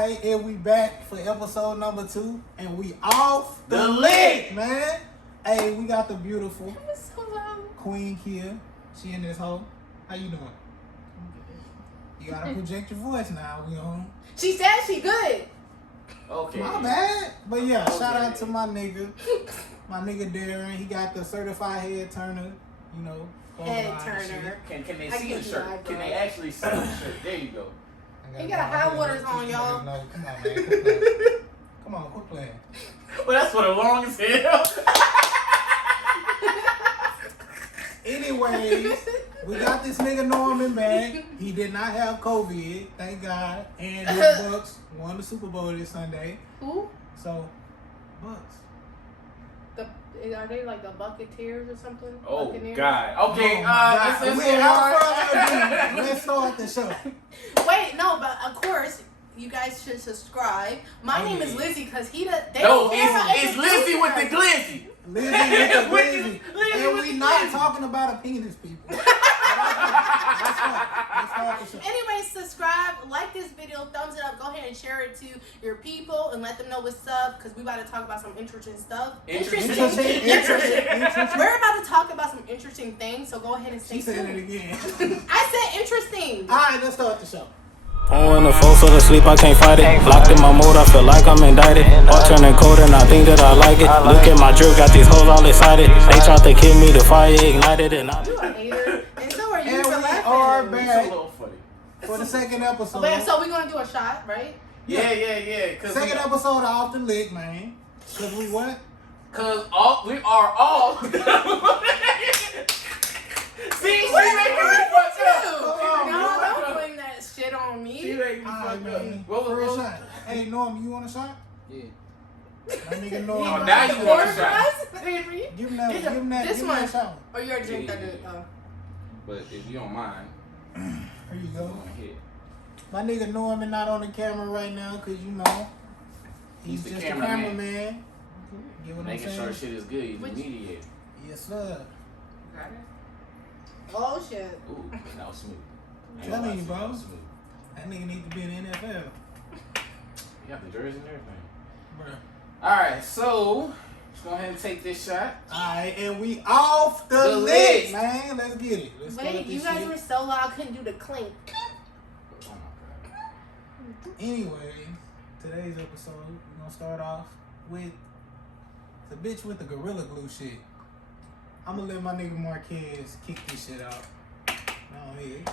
Alright, and we back for episode number 2, and we off the Liq, man. Hey, we got the beautiful That was so loud. Queen Kia. She in this hole. How you doing? You gotta project your voice now. We on. She said she good. Okay. My bad. But yeah, Okay. shout out to my nigga Darren. He got the certified head turner. You know, Head line and turner. Can they I see get the you, shirt? eyebrow. Can they actually see the shirt? There you go. shit. He got high waters on, y'all. No, come on, man. Quit playing. Come on, quit playing. Well, that's for the longest hell. Anyways, we got this nigga Norman back. He did not have COVID, thank God. And his Bucks won the Super Bowl this Sunday. Who? So, Bucks. Are they like the Buccaneers or something? Oh Buccaneers? God. Okay. Oh, my God. Let's Without further ado, let's start the show. Wait, no, but of course you guys should subscribe. My Oh, name yeah. is Lizzy because they don't No, care about it's Lizzy with the Glizzy. Lizzy with the Glizzy. Lizzy And with we the not Glizzy. talking about a penis, people. Let's start the show. Anyway, subscribe, like this video, thumbs it up, go ahead and share it to your people and let them know what's up because we about to talk about some interesting stuff. Interesting. We're about to talk about some interesting things, so go ahead and stay She said it tuned. again. I said interesting. Alright, let's start the show. On the phone, so to sleep, I can't fight it. Locked in my mood, I feel like I'm indicted. All turning cold, and I think that I like it. Look at my drip, got these hoes all excited. They tried to kill me, the fire ignited, and I. You a hater, and so are you And for we laughing. are It's a back little funny. for the second episode. Okay, so we're gonna do a shot, right? Yeah. Second episode of Off the Liq, man. Cause we what? Cause we are all. See, she making me fuck up. No, don't blame that shit on She me. making me Alright, fuck man. up. First shot. Hey, Norm, you want a shot? Yeah. That nigga Norm. Oh, now you want a shot. Give him that. This Give him that. this Give him one. that shot. Or you already drink that? Yeah. But if you don't mind, Here you go go. ahead. My nigga Norman not on the camera right now, cause you know he's He's the just cameraman. a cameraman. Get what Making I'm sure saying? shit is good. He's a Which- mediator. Yes, sir. Oh shit. Ooh, that was smooth. I ain't Telling gonna lie you, to bro. that was smooth. That nigga need to be in the NFL, You got the jersey and everything. bruh. Alright, so let's go ahead and take this shot. Alright, and we off the, The Liq, Liq. man. Let's get it. Let's start Wait, this you guys shit. were so loud, I couldn't do the clink. Oh my god. Anyway, today's episode, we're gonna start off with the bitch with the Gorilla Glue shit. I'm gonna let my nigga Marquez kick this shit out. Go ahead.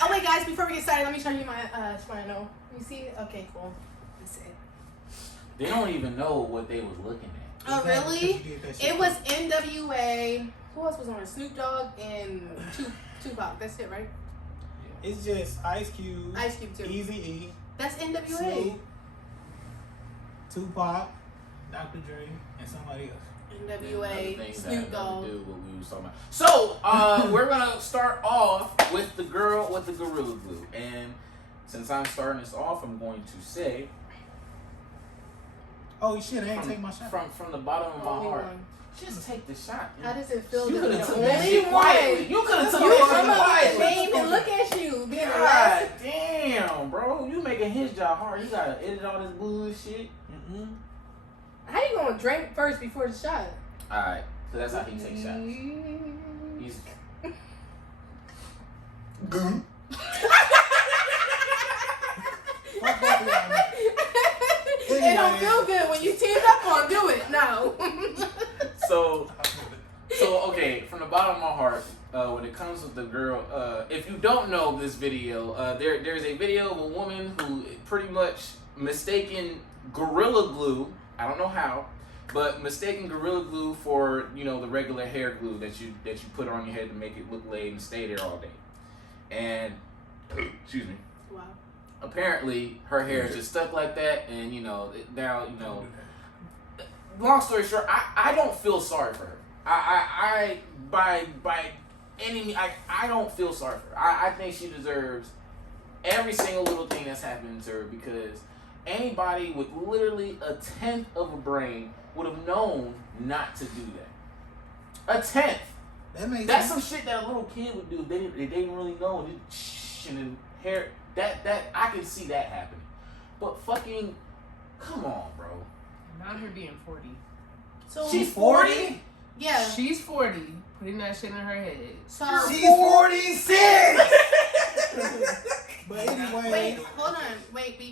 Oh wait, guys, before we get started, let me show you my spinal. You see it? Okay, cool. That's it. They don't even know what they was looking at. Oh Exactly, 'cause really? you did that shit It was NWA. Who else was on it? Snoop Dogg and Tupac. That's it, right? It's just Ice Cube, Ice Cube too. Easy E, That's NWA. Snoop, Tupac, Dr. Dre, and somebody else. Other NWA, things that Snoop had nothing Dogg. to do with what we was talking about. So, we're gonna start off with the girl with the Gorilla Glue. And since I'm starting this off, I'm going to say Oh shit, I ain't take my shot. from the bottom of my Only heart. one. Just take the shot. How does it feel You to could be have the took that only shit quietly. one? You could have took You that come shit up with quietly. the name and look at you being the God last. damn, bro. You making his job hard. You gotta edit all this bullshit. How you gonna drink first before the shot? Alright, so that's how he takes shots. He's Goon. Fuck both of y'all, man. It don't feel good when you teamed up on do it. No. so okay, from the bottom of my heart, when it comes with the girl, if you don't know this video, there's a video of a woman who pretty much mistaken Gorilla Glue, I don't know how, but mistaken Gorilla Glue for, you know, the regular hair glue that you put on your head to make it look laid and stay there all day. And excuse me. Wow. Apparently her hair is just stuck like that, and you know, now, you know, long story short, I don't feel sorry for her. I by any means, I don't feel sorry for her. I think she deserves every single little thing that's happened to her, because anybody with literally a tenth of a brain would have known not to do that. A tenth. That makes That's sense. some shit that a little kid would do. They didn't really know. And then hair. That I can see that happening. But fucking, come on, bro. Not her being 40. So She's 40? Yeah. She's 40, putting that shit in her head. So She's 46. But anyway, wait, hold on,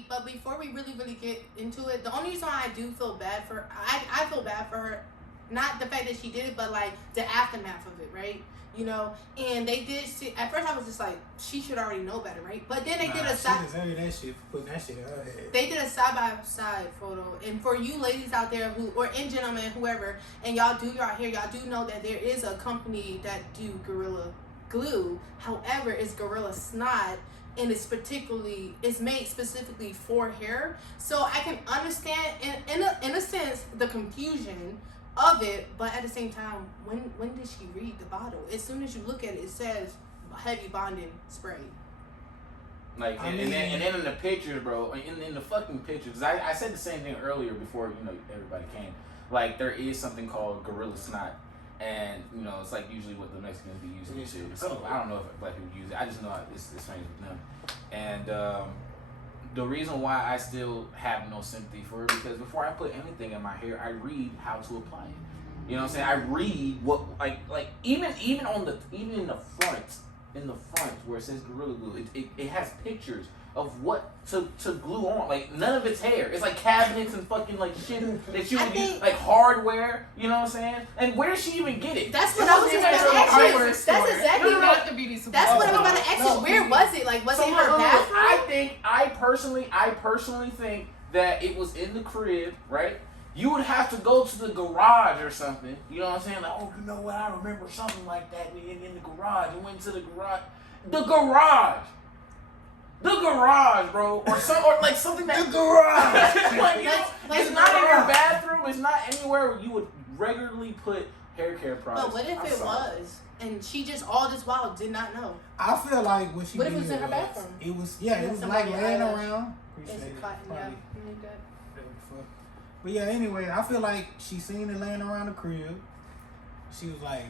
but before we really get into it, the only reason why I do feel bad for I feel bad for her, not the fact that she did it, but like the aftermath of it, right? You know, and they did see. At first, I was just like, she should already know better, right? But then they did a side. She deserved that shit for putting that shit in her head. They did a side by side photo, and for you ladies out there and gentlemen, whoever, and y'all do your hair, y'all do know that there is a company that do Gorilla Glue. However, it's Gorilla Snot. And it's made specifically for hair, so I can understand in a sense the confusion of it, but at the same time, when did she read the bottle? As soon as you look at it, it says heavy bonding spray. Like and then in the pictures, bro, in the fucking pictures, 'cause I said the same thing earlier before everybody came. Like there is something called Gorilla Snot. And it's like usually what the Mexicans be using and shit. I don't know if black people use it. I just know it's famous with them. And the reason why I still have no sympathy for it because before I put anything in my hair, I read how to apply it. You know what I'm saying? I read what like even in the front where it says Gorilla Glue, it has pictures of what to glue on. Like none of it's hair. It's like cabinets and fucking like shit that you would use, like hardware. You know what I'm saying? And where did she even get it? That's what I was about to ask you. That's exactly not the beauty supply. That's what I was about to ask you. Where was it? Like was it her bathroom? I personally think that it was in the crib, right? You would have to go to the garage or something. You know what I'm saying? Like, oh, you know what? I remember something like that in the garage. You went to the garage. The garage, bro, or something that the garage. Like, it's not in your bathroom. It's not anywhere where you would regularly put hair care products. But what if it was, and she just all this while did not know? I feel like what she. What if it was in her bathroom? It was it was like laying around. It's cotton, yeah. But yeah, anyway, I feel like she seen it laying around the crib. She was like,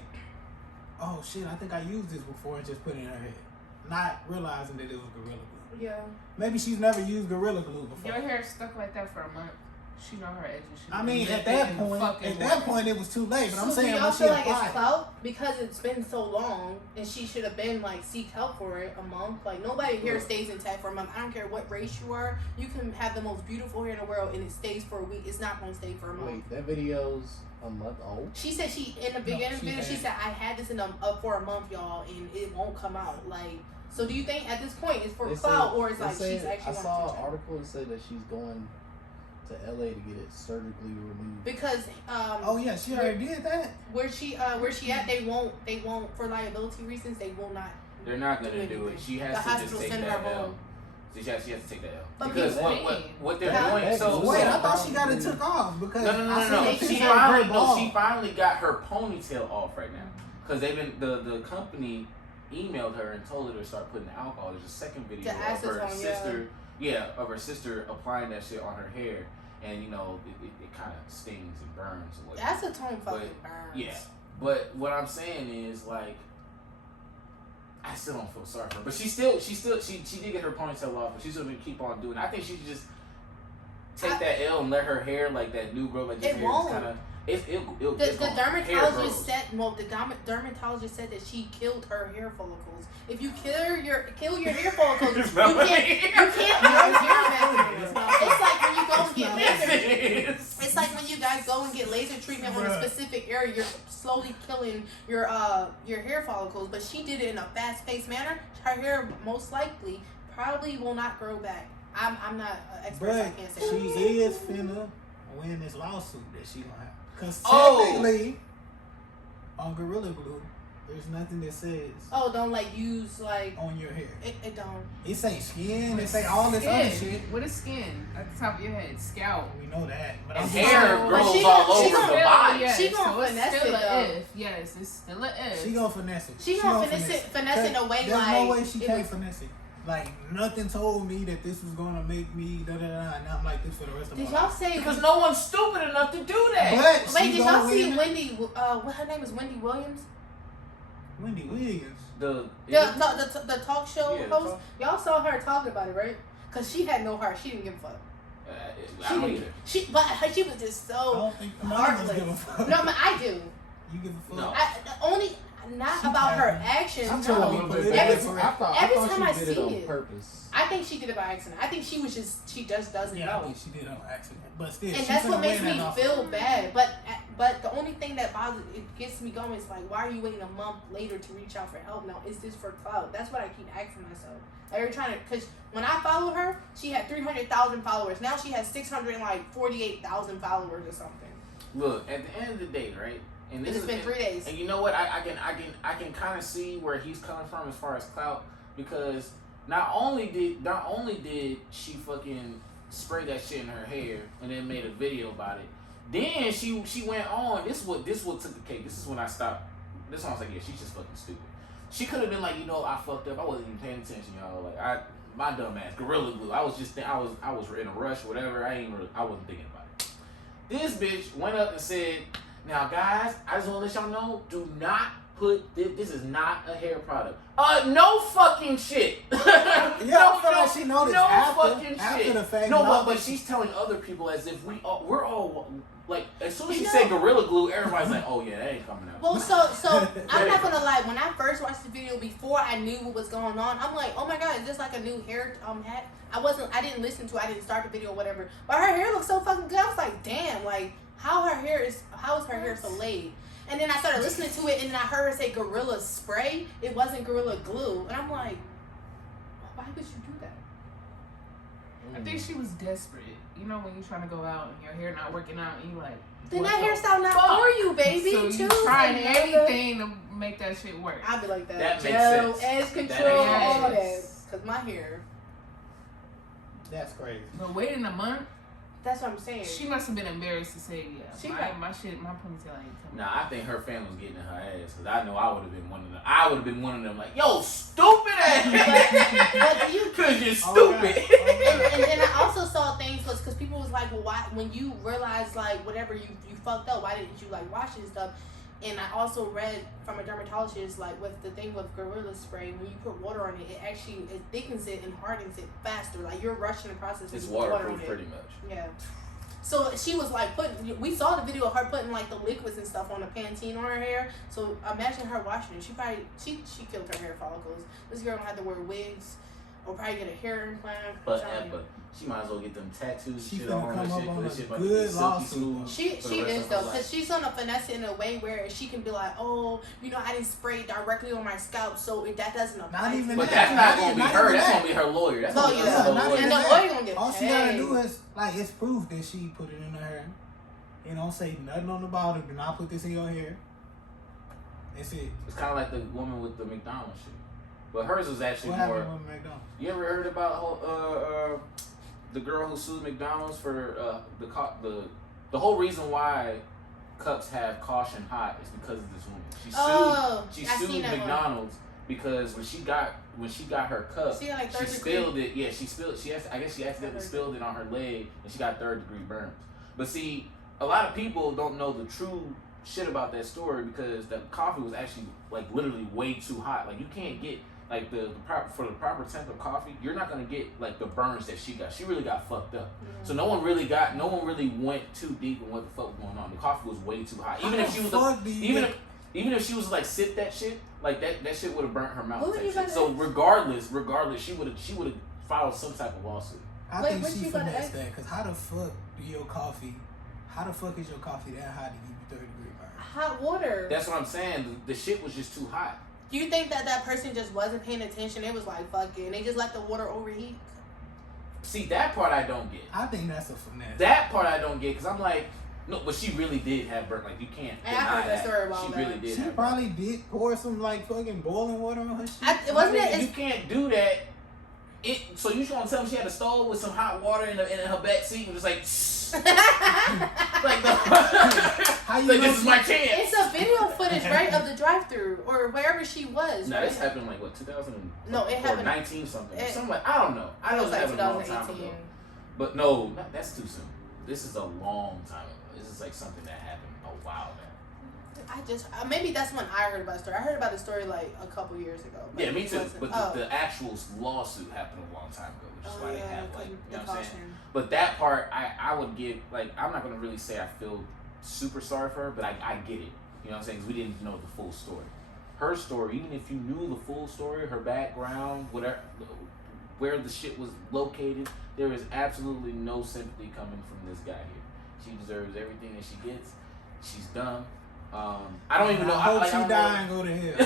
"Oh shit, I think I used this before," and just put it in her head, not realizing that it was Gorilla Glue. Yeah. Maybe she's never used Gorilla Glue before. Your hair stuck like that for a month. She know her edges. I mean, at that point, it was too late. But I'm saying, do y'all when she feel like applied, it's clout because it's been so long, and she should have been like seek help for it a month. Like nobody here stays intact for a month. I don't care what race you are. You can have the most beautiful hair in the world, and it stays for a week. It's not gonna stay for a month. Wait, that video's a month old? She said in the beginning video, she said I had this for a month, y'all, and it won't come out. Like, so do you think at this point it's for clout or it's like she's actually? I saw an article that said that she's going to LA to get it surgically removed. Because oh yeah, she already did that. Where she at, they won't for liability reasons, they will not. They're not gonna do it. She has to just take that L. She has to take that L. Because what they're doing. So wait, I thought she got it took off because no. She finally got her ponytail off right now because they've been the company emailed her and told her to start putting alcohol. There's a second video of her sister. Yeah, of her sister applying that shit on her hair, and it kind of stings and burns. Or That's a tone fucking burns. Yeah, but what I'm saying is like, I still don't feel sorry for her, but she did get her ponytail off, but she's gonna keep on doing it. I think she should just take that L and let her hair like that new girl like this hair just kind of. The dermatologist said that she killed her hair follicles. If you kill your hair follicles, you can't grow hair back. It's like when you go and get laser. It's like when you guys go and get laser treatment on a specific area. You're slowly killing your hair follicles. But she did it in a fast-paced manner. Her hair most likely probably will not grow back. I'm not an expert. So I can't say. She is finna win this lawsuit that she gonna have. Because technically, on Gorilla Glue, there's nothing that says. Oh, don't use on your hair. It don't. It say skin. It say all this other shit. What is skin? At the top of your head, scalp. We know that. But hair grows all over the body. Yes, she gonna finesse it though. Yes, it's still a if. She gonna finesse it. She gonna finesse it in a way there's like. There's no way she can't finesse it. Like, nothing told me that this was gonna make me and I'm like this for the rest of my life. Did y'all say? Because no one's stupid enough to do that. But wait, did y'all see Wendy? What her name is? Wendy Williams. Wendy Williams. The talk show Yeah, host. Y'all saw her talking about it, right? Cause she had no heart. She didn't give a fuck. I don't either. She was just I so don't think none of us heartless. give a fuck. No, I do. You give a fuck? No. Only not She about her happy. actions. I'm She a told little me bit every- different. I thought every she time I did it see on it. purpose. I think she did it by accident. I think she just doesn't Yeah, I know. think she did it on accident. But still, And she that's what finna makes win me that off. feel bad. But the only thing that gets me going is like, why are you waiting a month later to reach out for help now? Is this for clout? That's what I keep asking myself. Like, you're trying to, because when I followed her, she had 300,000 followers. Now she has 648,000 followers or something. Look, at the end of the day, right? And It's been 3 days. And you know what? I can kind of see where he's coming from as far as clout, because not only did she fucking spray that shit in her hair and then made a video about it, then she went on. This what took the cake. This is when I stopped. This one I was like, yeah, she's just fucking stupid. She could have been like, I fucked up. I wasn't even paying attention, y'all. Like my dumb ass, Gorilla Glue. I was just I was in a rush, or whatever. I wasn't thinking about it. This bitch went up and said, "Now, guys, I just want to let y'all know, do not put this is not a hair product. No fucking shit. Yeah, I feel like she noticed no after, fucking after shit. the fact. No, but she's telling other people as if we're all like, as soon as she said Gorilla Glue, everybody's like, oh yeah, that ain't coming out. Well, so I'm not gonna lie. When I first watched the video, before I knew what was going on, I'm like, oh my god, is this like a new hair hat? I didn't listen to it. I didn't start the video or whatever. But her hair looks so fucking good. I was like, damn, like how is her hair so laid? And then I started listening to it, and then I heard her say Gorilla Spray. It wasn't Gorilla Glue, and I'm like, why would you do that? I think she was desperate. You know when you're trying to go out and your hair not working out, and you like, Then what that the hairstyle not fuck? for you, baby. So you Choose trying another- anything to make that shit work. I'd be like that. That makes Gel, sense. edge That control, makes all that. sense. Cause my hair. That's crazy. But waiting a month, That's what I'm saying. she must have been embarrassed to say, yeah, She my got- ponytail ain't coming. Nah, I think her fan was getting in her ass, because I know I would have been one of them. I would have been one of them, like, yo, stupid ass. But you Because you're Oh, stupid. and I also saw things because people was like, well, why when you realize like whatever you fucked up, why didn't you like wash it and stuff? And I also read from a dermatologist like with the thing with Gorilla Spray, when you put water on it, it thickens it and hardens it faster. Like you're rushing the process. It's when you put water waterproof on it. pretty much. Yeah. So she was like we saw the video of her putting like the liquids and stuff on the Pantene on her hair. So imagine her washing it. She probably she killed her hair follicles. This girl don't have to wear wigs or probably get a hair implant. But she might as well get them tattoos and She shit finna on come her up shit. on 'Cause a that shit about to be good silky lawsuit. smooth She for the rest is of though, her because life. she's gonna finesse it in a way where she can be like, oh, I didn't spray it directly on my scalp, so that doesn't apply. Not to even me. But that. that's not going to be Not her. even That's that. going to be her lawyer. That's No, going to be yeah. her not lawyer. even And the that. lawyer gonna get All she gotta paid. do is it's proof that she put it in her hair. It don't say nothing on the bottom. Do not put this in your hair. That's it. It's kind of like the woman with the McDonald's shit. But hers was actually What more. happened with McDonald's? You ever heard about the girl who sued McDonald's for the whole reason why cups have caution hot is because of this woman. She I sued seen that one. McDonald's because when she got her cup, She had like she third spilled it. Yeah, I guess she accidentally spilled it on her leg, and she got 3rd-degree burns. But see, a lot of people don't know the true shit about that story because the coffee was actually like literally way too hot. Like you can't get like the proper temp of coffee. You're not gonna get like the burns that she got. She really got fucked up. Mm-hmm. So no one really went too deep in what the fuck was going on. The coffee was way too hot. Even if she was even if she was like sip that shit, like that shit would have burnt her mouth. What type you shit. gonna So ask? regardless, she would have filed some type of lawsuit. I Wait, think what she you gonna finessed ask? that because how the fuck is your coffee that hot to give you 3rd-degree burn? Hot water. That's what I'm saying. The shit was just too hot. Do you think that person just wasn't paying attention? It was like, fuck it. And they just let the water overheat? See, that part I don't get. I think that's a finesse. That part I don't get because I'm like, no, but she really did have burn. Like you can't. And I deny heard that story about She that. really did. She have probably did pour some like fucking boiling water on her shit. You can't do that. So you trying to tell me she had a stove with some hot water in her back seat and just like, like How you like know this is my chance. It's a video footage, right, of the drive-thru or wherever she was. No, right? this happened like what 2000? No, it happened 19 something. it- Something like I don't know. I know It was it like happened a long time 2018. ago. But no, that's too soon. This is a long time ago. This is like something that happened a while back. Maybe that's when I heard about the story. I heard about the story like a couple years ago. Yeah, me too. But the actual lawsuit happened a long time ago, which is why they have like, you know what I'm saying? But that part, I would give, like, I'm not going to really say I feel super sorry for her, but I get it. You know what I'm saying? 'Cause we didn't know the full story. Her story, even if you knew the full story, her background, whatever, where the shit was located, there is absolutely no sympathy coming from this guy here. She deserves everything that she gets. She's dumb. I don't even know. I hope she die and go to hell.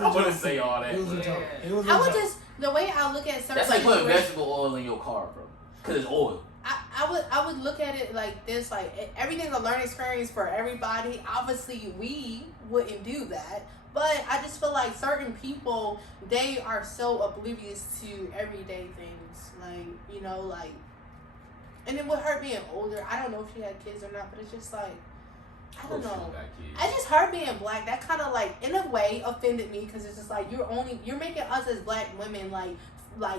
I wouldn't say all that. It was a joke. It was a I joke. would just, the way I look at certain That's like putting vegetable oil in your car, bro. Because it's oil. I would look at it like this, like everything's a learning experience for everybody. Obviously, we wouldn't do that, but I just feel like certain people, they are so oblivious to everyday things, like, you know, like, and then with her being older, I don't know if she had kids or not, but it's just like, I don't know. I just her being black, that kind of like in a way offended me, because it's just like you're making us as black women like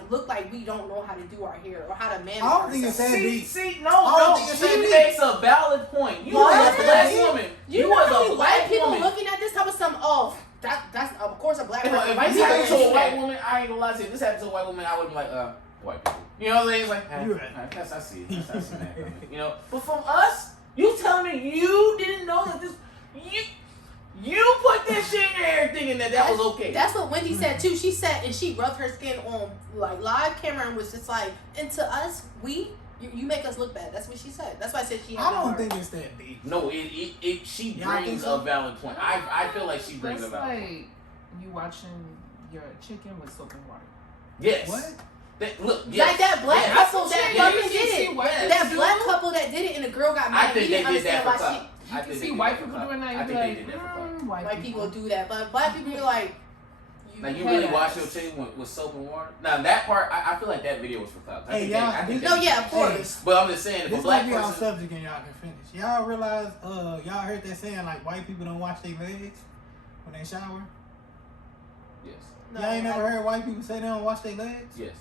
look like we don't know how to do our hair or how to manage. I don't think it's that deep. She makes a valid point. You as a black woman. You as know a black people woman looking at this type of stuff. Oh, that's of course a black If person. this happened to a white woman, I ain't gonna lie to you. If this happened to a white woman, I would be like, white people. You know what I'm saying? It's like, I see it. I see that coming. You know, but from us, you telling me you didn't know that this, you put this shit in your hair thinking that was okay. That's what Wendy said too. She said, and she rubbed her skin on like live camera and was just like, and to us, you make us look bad. That's what she said. That's why I said she. I don't think it's that deep. No, she brings a valid point. I feel like she brings a valid point. Like you watching your chicken with soap and water. Yes. What? Look, yes. Like that black couple that fucking did it. Yes. That black couple that did it, and the girl got mad. I think they did that for clout. You can see white people doing that. I think they did that for clout. White people do that, but black people are like. Like you really wash your chicken with soap and water? Now that part, I feel like that video was for clout. Hey, y'all. No, yeah, of course. But I'm just saying, if a black might be person, off subject and y'all can finish. Y'all realize, y'all heard that saying like white people don't wash their legs when they shower? Yes. No, y'all ain't never heard white people say they don't wash their legs? Yes.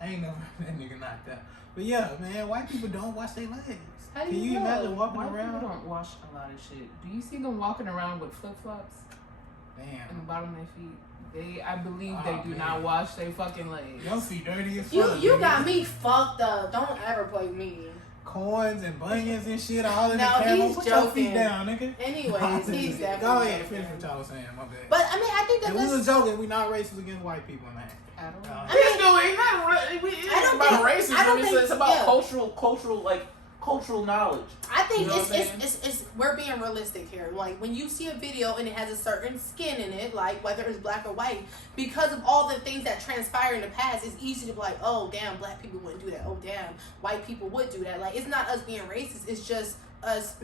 I ain't never heard that nigga knocked out. But yeah, man, white people don't wash their legs. How do Can you know? imagine walking White around? people don't wash a lot of shit. Do you see them walking around with flip flops in the Damn. bottom of their feet? I believe they do not wash their fucking legs. Your feet dirty as fuck. You got me fucked up. Don't ever play me. Corns and bunions and shit all in the No, camera. he's Put your feet joking. down, nigga. Anyways, he's definitely Go ahead, joking. finish what y'all was saying. My bad. But I mean, I think that If we was joking, we not racist against white people, man. I don't know. It's about racism. It's about cultural knowledge. I think You know it's we're being realistic here. Like when you see a video and it has a certain skin in it, like whether it's black or white, because of all the things that transpire in the past, it's easy to be like, oh damn, black people wouldn't do that. Oh damn, white people would do that. Like it's not us being racist. It's just us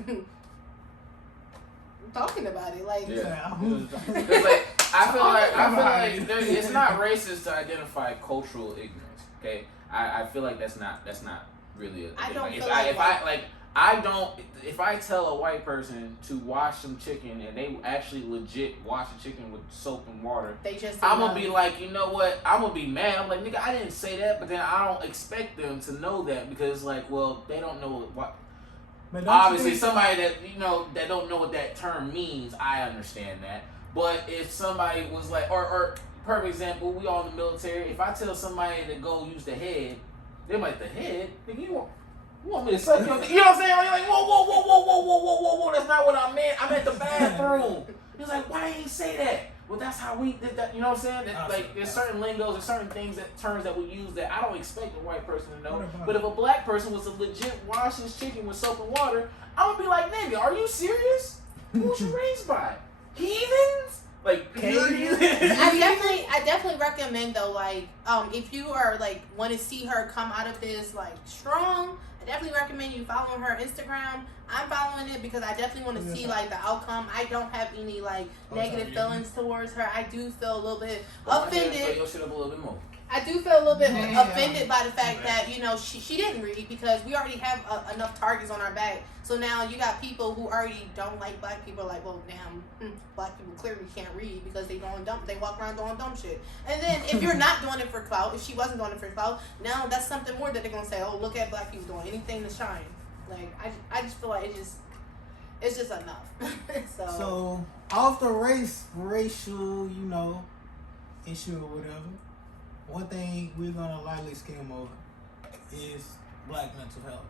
talking about it. Like I feel like it's not racist to identify cultural ignorance. Okay, I feel like that's not really a I don't thing. If I tell a white person to wash some chicken and they actually legit wash the chicken with soap and water, I'm gonna be like, you know what? I'm gonna be mad. I'm like, nigga, I didn't say that, but then I don't expect them to know that because, like, well, they don't know what. Obviously, somebody that that don't know what that term means, I understand that. But if somebody was like, or perfect example, we all in the military. If I tell somebody to go use the head, they're like, the head? Nigga, you want me to suck your dick? You know what I'm saying? You're like, whoa, that's not what I meant. I meant the bathroom. He's like, why ain't say that? Well, that's how we did that. You know what I'm saying? That, like, there's certain lingos and certain terms that we use that I don't expect a white person to know. But if a black person was to legit wash his chicken with soap and water, I'm gonna be like, nigga, are you serious? Who was you raised by? Heathens? Like, I definitely recommend though, like, if you are like want to see her come out of this like strong, I definitely recommend you following her Instagram. I'm following it because I definitely want to see like the outcome. I don't have any like negative feelings towards her. I do feel a little bit offended. Your shit up a little bit more. I do feel a little bit offended by the fact that she didn't read, because we already have enough targets on our back. So now you got people who already don't like black people, like, well, damn, black people clearly can't read because they walk around doing dumb shit. And then if you're not doing it for clout, if she wasn't doing it for clout, now that's something more that they're gonna say, oh, look at black people doing anything to shine. Like I just feel like It's just enough. So off the racial, issue or whatever, one thing we're gonna lightly skim over is black mental health.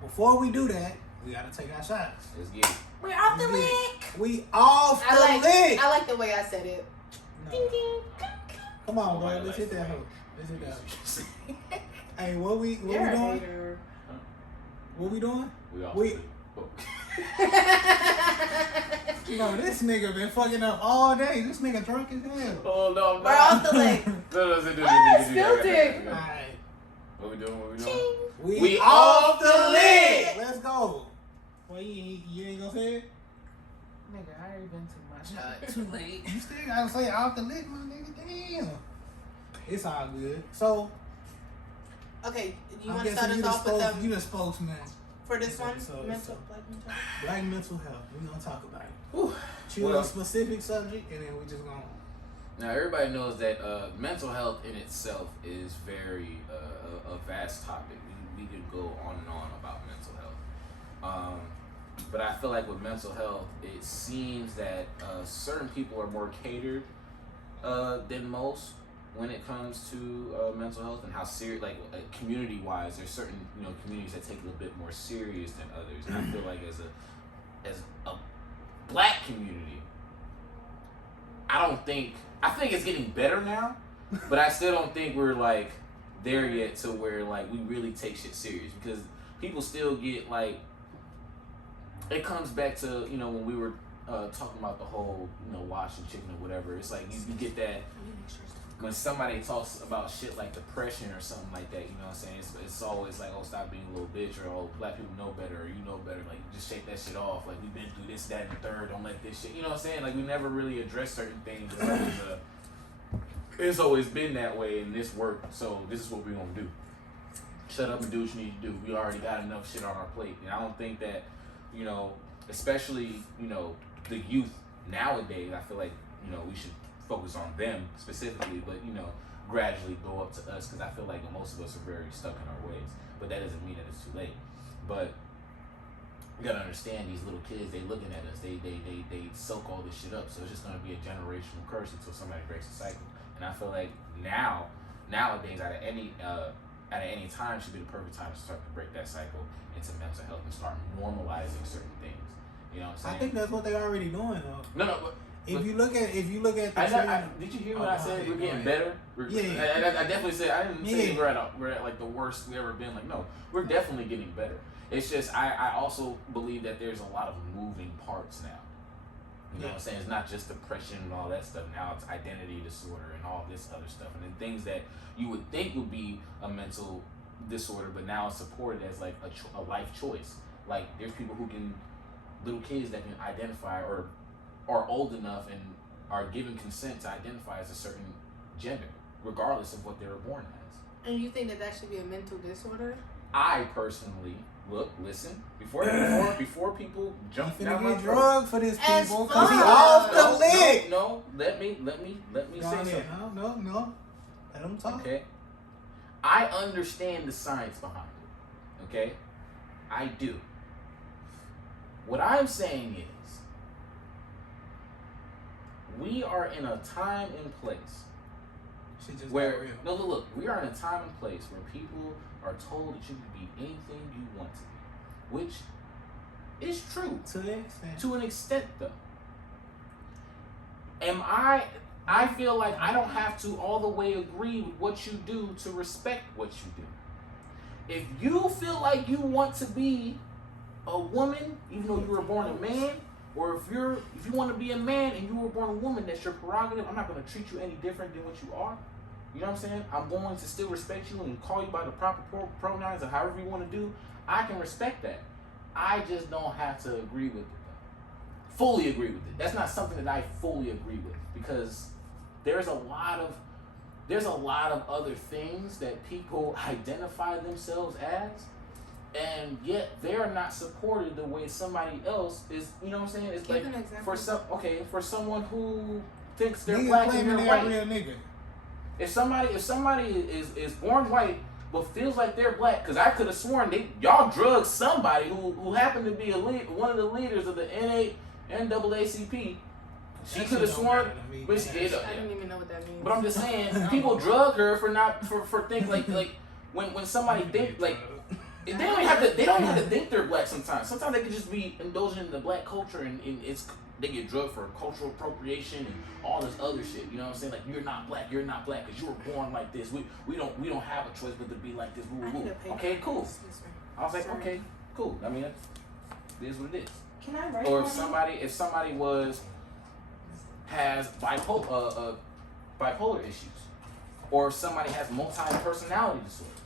Before we do that, we gotta take our shots. Let's get it. We're off the Liq. We off the Liq. I like the way I said it. No. Ding ding. Come on, bro. Let's hit that hoe. Let's hit that hoe. Hey, what we You're a doing? hater. What we doing? We off We- the Liq. This nigga been fucking up all day. This nigga drunk as hell. Oh no, We're off the Liq. No, spilled it. Alright. What we doing? We off the Liq. Let's go. Well, you ain't gonna say it? Nigga, I already been to my shot. Too late. You still gotta say off the Liq, my nigga. Damn. It's all good. So, Okay, you I'm want to guessing start you us off with them you the spokesman. for this one? So- Black mental health. Black mental health. We gonna talk about it. Whew. Choose Well- a specific subject, and then we just gonna. Now everybody knows that mental health in itself is very a vast topic. We could go on and on about mental health. But I feel like with mental health, it seems that certain people are more catered than most when it comes to mental health and how serious, like community-wise, there's certain communities that take it a little bit more serious than others. And I feel like as a black community, I think it's getting better now, but I still don't think we're like there yet to where like we really take shit serious, because people still get like, it comes back to when we were talking about the whole washing chicken or whatever. It's like you get that when somebody talks about shit like depression or something like that, you know what I'm saying? It's always like, oh, stop being a little bitch, or oh, black people know better, or you know better. Like, just shake that shit off. Like, we've been through this, that, and the third. Don't let this shit, you know what I'm saying? Like, we never really address certain things. It's always been that way, and this worked, so this is what we're gonna do. Shut up and do what you need to do. We already got enough shit on our plate. And I don't think that, especially, the youth nowadays, I feel like, we should focus on them specifically, but gradually go up to us, because I feel like most of us are very stuck in our ways. But that doesn't mean that it's too late. But you gotta understand, these little kids, they looking at us, they soak all this shit up. So it's just gonna be a generational curse until somebody breaks the cycle. And I feel like nowadays, out of any time should be the perfect time to start to break that cycle into mental health and start normalizing certain things. You know what I'm saying? I think that's what they already doing though. No, but If you look at the trend, did you hear what I said? We're getting better. Yeah. I definitely said, I didn't say we're at like the worst we ever been. Like, no, we're definitely getting better. It's just I also believe that there's a lot of moving parts now. You know what I'm saying? It's not just depression and all that stuff. Now it's identity disorder and all this other stuff, and then things that you would think would be a mental disorder, but now it's supported as like a life choice. Like, there's little kids that can identify or are old enough and are given consent to identify as a certain gender, regardless of what they were born as. And you think that should be a mental disorder? I personally listen before people jump down my get throat. drugged for this As people fuck. because he off the Liq. No, let me say something. No. Let him talk. Okay, I understand the science behind it. Okay, I do. What I'm saying is, we are in a time and place where look, we are in a time and place where people are told that you can be anything you want to be, which is true to an extent though. I feel like I don't have to all the way agree with what you do to respect what you do. If you feel like you want to be a woman, even though you were born a man, or if you want to be a man and you were born a woman, that's your prerogative. I'm not going to treat you any different than what you are. You know what I'm saying? I'm going to still respect you and call you by the proper pronouns or however you want to do. I can respect that. I just don't have to agree with it though. Fully agree with it. That's not something that I fully agree with, because there's a lot of other things that people identify themselves as, and yet they're not supported the way somebody else is. You know what I'm saying? It's Give like an example. for someone who thinks they're Niggas black and claiming they're they a white. real nigga. If somebody is born white but feels like they're black. Because I could have sworn y'all drugged somebody who happened to be one of the leaders of the NAACP. She could have sworn, but she did. I don't even know what that means. But I'm just saying, people drug her for things like when somebody think like they don't even have to think they're black. Sometimes they can just be indulging in the black culture and they get drugged for cultural appropriation and all this other shit. You know what I'm saying? Like you're not black because you were born like this. We don't have a choice but to be like this. Woo, woo. Okay, cool. I was like, okay, cool. I mean, it is what it is. Can I write? Or if somebody has bipolar issues, or if somebody has multi-personality disorders,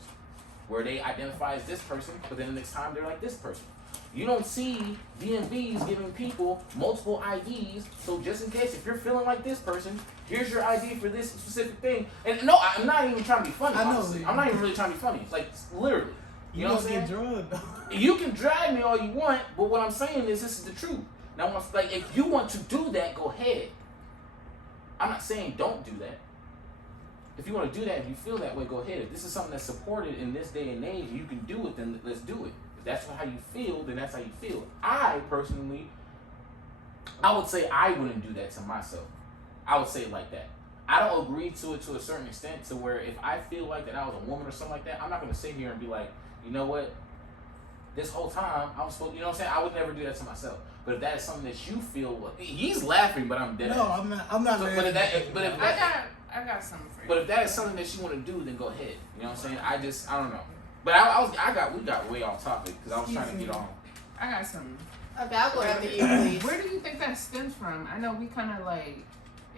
where they identify as this person, but then the next time they're like this person. You don't see DMVs giving people multiple IDs, so just in case, if you're feeling like this person, here's your ID for this specific thing. And no, I'm not even trying to be funny, honestly. I'm not even really trying to be funny. Like, literally. You know what I'm saying? Drugged. You can drag me all you want, but what I'm saying is this is the truth. Now, like, if you want to do that, go ahead. I'm not saying don't do that. If you want to do that, if you feel that way, go ahead. If this is something that's supported in this day and age, you can do it, then let's do it. If that's how you feel, then that's how you feel. I personally, I would say I wouldn't do that to myself. I would say it like that. I don't agree to it to a certain extent, to where if I feel like that I was a woman or something like that, I'm not going to sit here and be like, you know what, this whole time I'm supposed, you know what I'm saying? I would never do that to myself. But if that is something that you feel, he's laughing, but I'm dead. No, I'm not. So, laughing. I got something for you. But if that is something that you want to do, then go ahead. You know what I'm saying? I don't know. But we got way off topic because I was trying to get on. I got something. Okay, I'll go after you, please. Where do you think that stems from? I know we kind of like,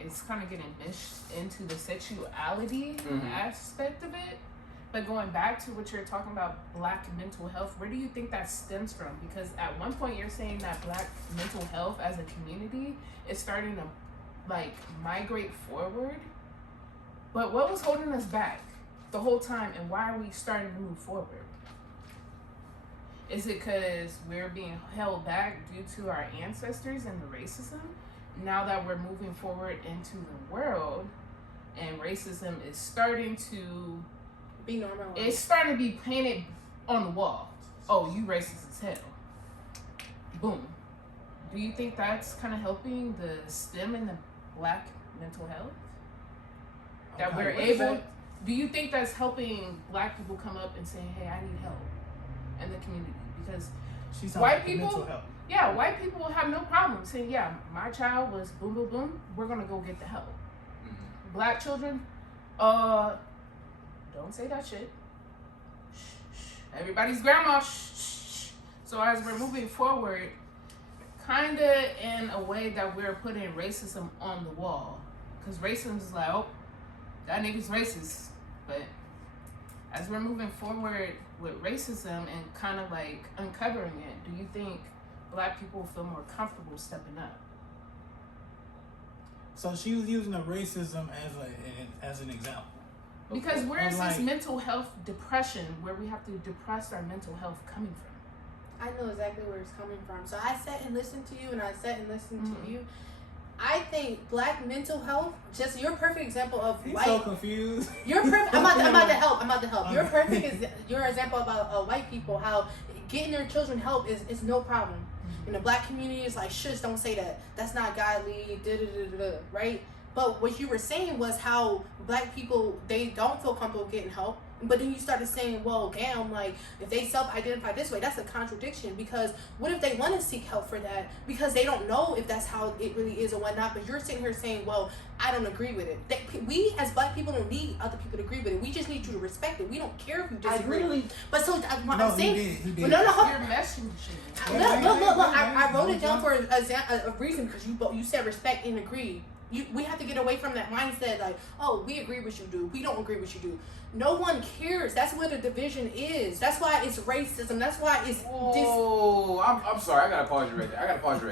it's kind of getting meshed into the sexuality aspect of it. But going back to what you're talking about, black mental health, where do you think that stems from? Because at one point you're saying that black mental health as a community is starting to like migrate forward. But what was holding us back the whole time, and why are we starting to move forward? Is it because we're being held back due to our ancestors and the racism? Now that we're moving forward into the world and racism is starting to be normal. It's starting to be painted on the wall. Oh, you racist as hell. Boom. Do you think that's kind of helping the stem in the black mental health? That we're able. Do you think that's helping black people come up and say, "Hey, I need help," in the community? Because white people, mental health. Yeah, white people have no problem saying, "Yeah, my child was boom, boom, boom. We're gonna go get the help." Mm-hmm. Black children, don't say that shit. Shh, shh. Everybody's grandma. Shh, shh. So as we're moving forward, kind of in a way that we're putting racism on the wall, because racism is like, oh, that nigga's racist. But as we're moving forward with racism and kind of like uncovering it, do you think black people feel more comfortable stepping up? So she was using the racism as an example. Because where is this mental health depression, where we have to depress our mental health, coming from? I know exactly where it's coming from. So I sat and listened to you, and I sat and listened to you. I think black mental health, just your perfect example of He's white. so confused. You're perfect. I'm about to help. Your perfect is your example about white people, how getting their children help is no problem. In the black community, it's like, shush, don't say that. That's not godly. Right? But what you were saying was how black people, they don't feel comfortable getting help. But then you started saying, well, damn, like, if they self-identify this way, that's a contradiction. Because what if they want to seek help for that? Because they don't know if that's how it really is or whatnot. But you're sitting here saying, well, I don't agree with it. We, as black people, don't need other people to agree with it. We just need you to respect it. We don't care if you disagree. But so, I'm saying... He did. No, you're messing shit. Look. I wrote it down for a reason, because you said respect and agree. We have to get away from that mindset, like, oh, we agree what you do. We don't agree what you do. No one cares. That's where the division is. That's why it's racism. That's why it's I'm sorry. I gotta pause you right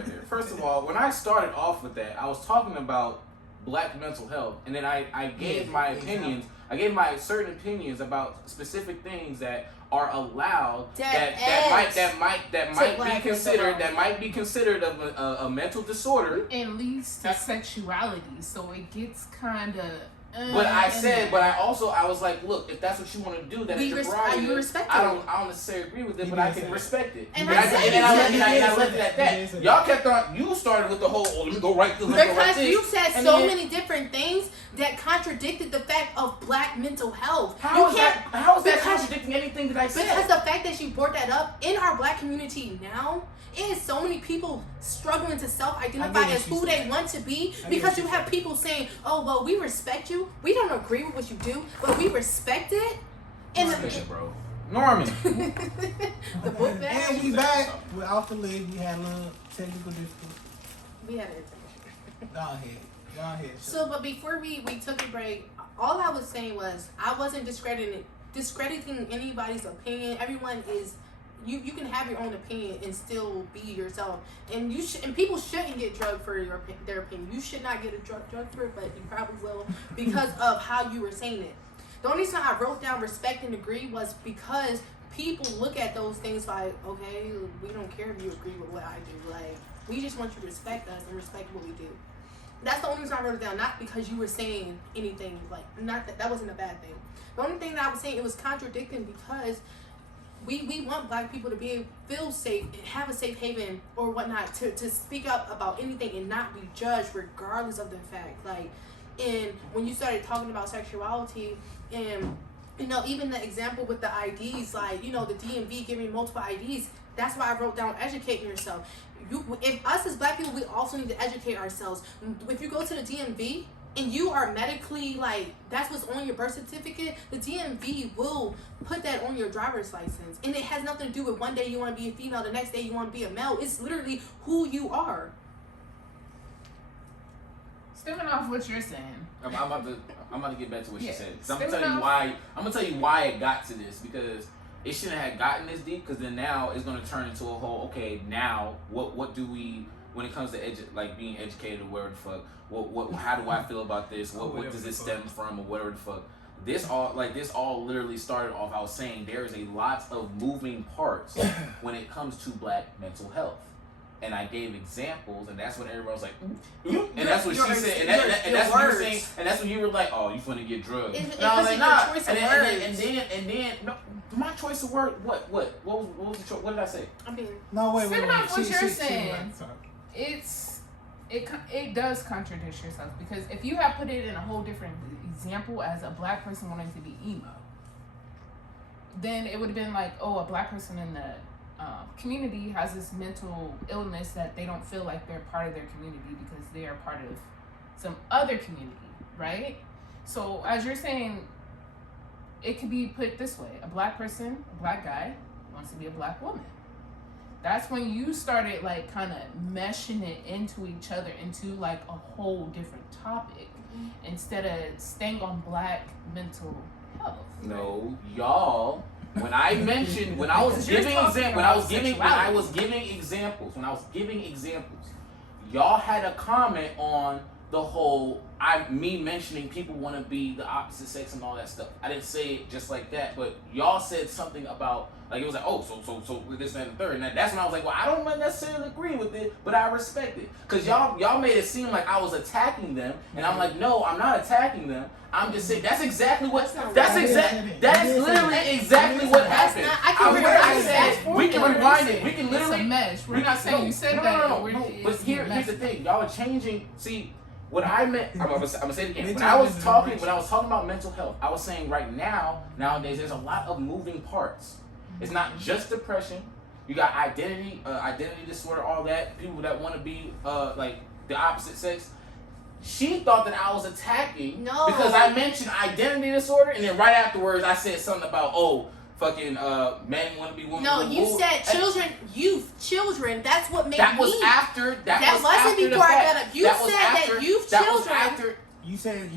there. First of all, when I started off with that, I was talking about black mental health, and then I gave my opinions. I gave my certain opinions about specific things that are allowed that might be considered of a mental disorder and leads to sexuality. So it gets kind of But I was like, look, if that's what you want to do, then it's your prerogative. I don't necessarily agree with it, but I can respect it. And I left it at that. Y'all kept on. You started with the whole, let me go right this. Because you said so many different things that contradicted the fact of black mental health. How is that contradicting anything that I said? Because the fact that you brought that up in our black community now. It is so many people struggling to self-identify as who they want to be because you have people saying, "Oh, well, we respect you. We don't agree with what you do, but we respect it." And bro, Norman. The book bag. And we back. We're off the lid. We had a little technical difficulty. We had it. Go ahead. So, but before we took a break, all I was saying was I wasn't discrediting anybody's opinion. Everyone is. You can have your own opinion and still be yourself, and and people shouldn't get drugged for their opinion. You should not get a drug for it, but you probably will because of how you were saying it. The only time I wrote down respect and agree was because people look at those things like, okay, we don't care if you agree with what I do. Like, we just want you to respect us and respect what we do. That's the only reason I wrote it down, not because you were saying anything like not that wasn't a bad thing. The only thing that I was saying, it was contradicting because. We want black people to feel safe and have a safe haven or whatnot to speak up about anything and not be judged regardless of the fact. Like, and when you started talking about sexuality and, even the example with the IDs, like, the DMV giving multiple IDs, that's why I wrote down educating yourself. If us as black people, we also need to educate ourselves. If you go to the DMV, and you are medically, like, that's what's on your birth certificate, the DMV will put that on your driver's license. And it has nothing to do with one day you want to be a female, the next day you want to be a male. It's literally who you are. Stemming off what you're saying. I'm about to get back to what she said. I'm gonna tell you why it got to this, because it shouldn't have gotten this deep, because then now it's gonna turn into a whole, okay, now what do we, when it comes to being educated or whatever the fuck, how do I feel about this? What does this stem from, or whatever the fuck? This all literally started off. I was saying there is a lot of moving parts when it comes to black mental health, and I gave examples, and that's when everybody was like, and that's what she said, and that's what you were saying, and that's when you were like, oh, you finna get drugged. And I was like, nah, and then no, my choice of word. What was the choice? What did I say? I mean, no, wait. Stemming off what you're saying. It does contradict yourself, because if you have put it in a whole different example as a black person wanting to be emo, then it would have been like, oh, a black person in the community has this mental illness that they don't feel like they're part of their community because they are part of some other community, right? So as you're saying, it could be put this way: a black person, a black guy wants to be a black woman. That's when you started like kind of meshing it into each other into like a whole different topic instead of staying on black mental health. No, y'all. When I mentioned, when I was giving examples, y'all had a comment on the whole me mentioning people want to be the opposite sex and all that stuff. I didn't say it just like that, but y'all said something about, like, it was like, oh, so this and the third, and that's when I was like, well, I don't necessarily agree with it, but I respect it, because y'all made it seem like I was attacking them, and I'm like, no, I'm not attacking them. I'm just saying that is literally exactly what happened. I said we can rewind it. We can literally mesh. We're not saying you said that. No. But here's the thing. Y'all are changing. See, what I meant. I'm gonna say it again. When I was talking about mental health, I was saying nowadays, there's a lot of moving parts. It's not just depression. You got identity disorder, all that. People that want to be like the opposite sex. She thought that I was attacking because I mentioned identity disorder, and then right afterwards I said something about men want to be women. No, you said children. That's what made that was after. That wasn't before I got up. You said that youth children. You said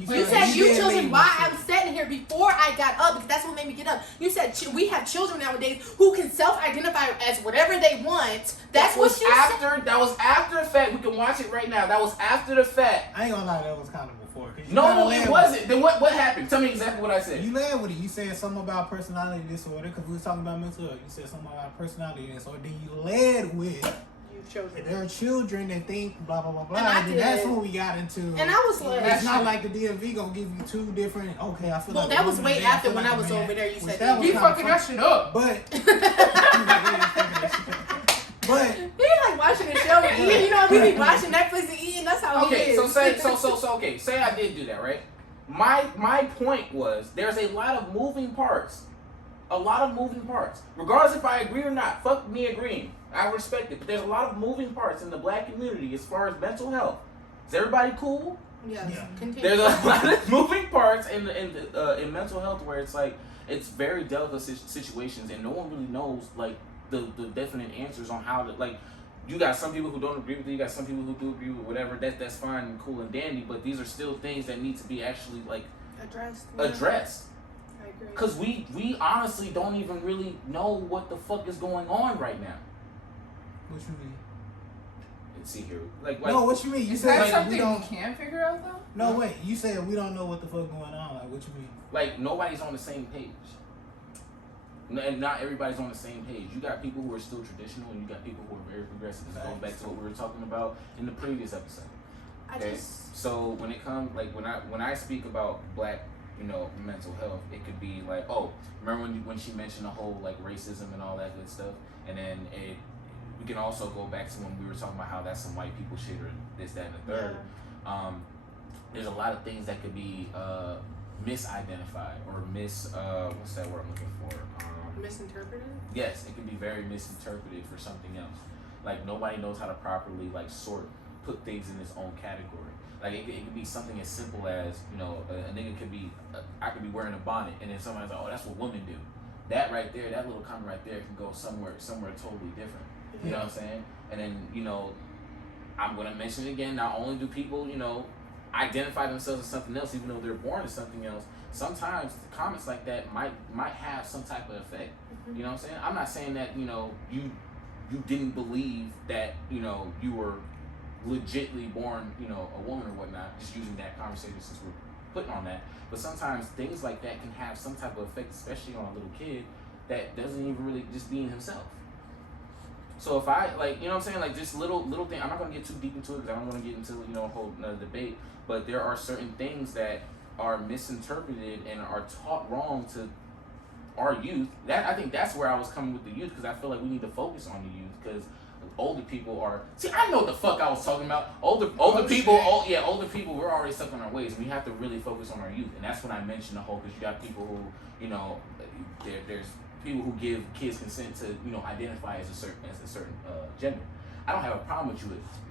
youth children. Why I'm sitting here before I got up, because that's what made me get up. You said we have children nowadays who can self-identify as whatever they want. That's what you said. That was after the fact. We can watch it right now. That was after the fact. I ain't gonna lie, that was kind of before. No, it wasn't. Then what happened? Tell me exactly what I said. You led with it. You said something about personality disorder, because we was talking about mental health. You said something about personality disorder. Then you led with children. There are children that think blah blah blah blah. And I And did. that's when we got into. And I was like, it's not like the DMV gonna give you two different. Okay, I feel well, like that was a way woman, after I when feel I like was a man. over there. You Which said that was He kinda fucking that funny. shit up. But he like watching the show and eating. You know, we be watching Netflix and eating. That's how he Okay, is. so say I did do that, right? My point was there's a lot of moving parts. A lot of moving parts. Regardless if I agree or not, fuck me agreeing. I respect it. But there's a lot of moving parts in the black community as far as mental health. Is everybody cool? Yes. Yeah. Continue. There's a lot of moving parts in mental health where it's like it's very delicate situations and no one really knows like the definite answers on how to like. You got some people who don't agree with it. You got some people who do agree with whatever. That's fine and cool and dandy. But these are still things that need to be actually like addressed. I agree. Because we honestly don't even really know what the fuck is going on right now. what you mean? Let's see here. Like No, what you mean? You Is said that like, something we you don't. can't figure out though? No, wait. You said we don't know what the fuck going on. Like, what you mean? like nobody's on the same page. And not everybody's on the same page. You got people who are still traditional, and you got people who are very progressive. This goes back to what we were talking about in the previous episode. Okay, so when it comes, like when I speak about black, mental health, it could be like, oh, remember when she mentioned the whole like racism and all that good stuff, and then we can also go back to when we were talking about how that's some white people shit or this, that, and the third. Yeah. There's a lot of things that could be misidentified or what's that word I'm looking for? Misinterpreted? Yes, it can be very misinterpreted for something else. Like nobody knows how to properly like put things in its own category. Like it could be something as simple as a nigga could be I could be wearing a bonnet and then somebody's like, oh, that's what women do. That right there, that little comment right there can go somewhere totally different. You know what I'm saying? And then I'm gonna mention it again. Not only do people identify themselves as something else, even though they're born as something else. Sometimes comments like that might have some type of effect. Mm-hmm. You know what I'm saying? I'm not saying that you didn't believe that you were legitly born a woman or whatnot. Just using that conversation since we're putting on that. But sometimes things like that can have some type of effect, especially on a little kid that doesn't even really just being himself. So if I like, what I'm saying, like just little thing. I'm not gonna get too deep into it because I don't want to get into a whole another debate. But there are certain things that are misinterpreted and are taught wrong to our youth. That I think that's where I was coming with the youth because I feel like we need to focus on the youth because older people are. See, I know what the fuck I was talking about. Older people. Older people. We're already stuck in our ways. We have to really focus on our youth, and that's when I mentioned the whole because you got people who there's people who give kids consent to identify as a certain gender. I don't have a problem with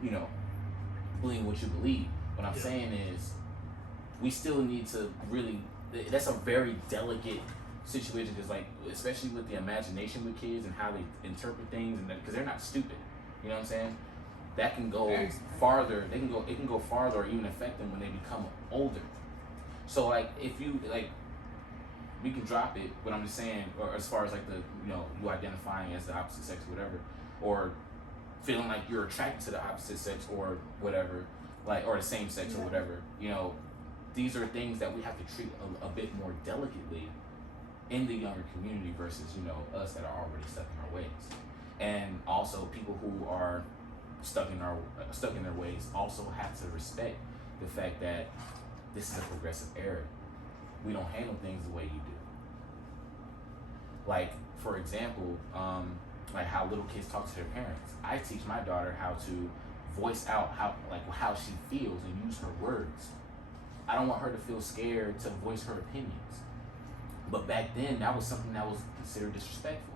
you believing what you believe. What I'm saying is we still need to really. That's a very delicate situation because, like, especially with the imagination with kids and how they interpret things, and because they're not stupid. You know what I'm saying? That can go farther. It can go farther or even affect them when they become older. So, like, if you like. We can drop it, but I'm just saying, or as far as like the, you identifying as the opposite sex or whatever, or feeling like you're attracted to the opposite sex or whatever, like, or the same sex or whatever, these are things that we have to treat a bit more delicately in the younger community versus, us that are already stuck in our ways. And also people who are stuck in their ways also have to respect the fact that this is a progressive era. We don't handle things the way you do. Like, for example, like how little kids talk to their parents. I teach my daughter how to voice out how she feels and use her words. I don't want her to feel scared to voice her opinions. But back then, that was something that was considered disrespectful.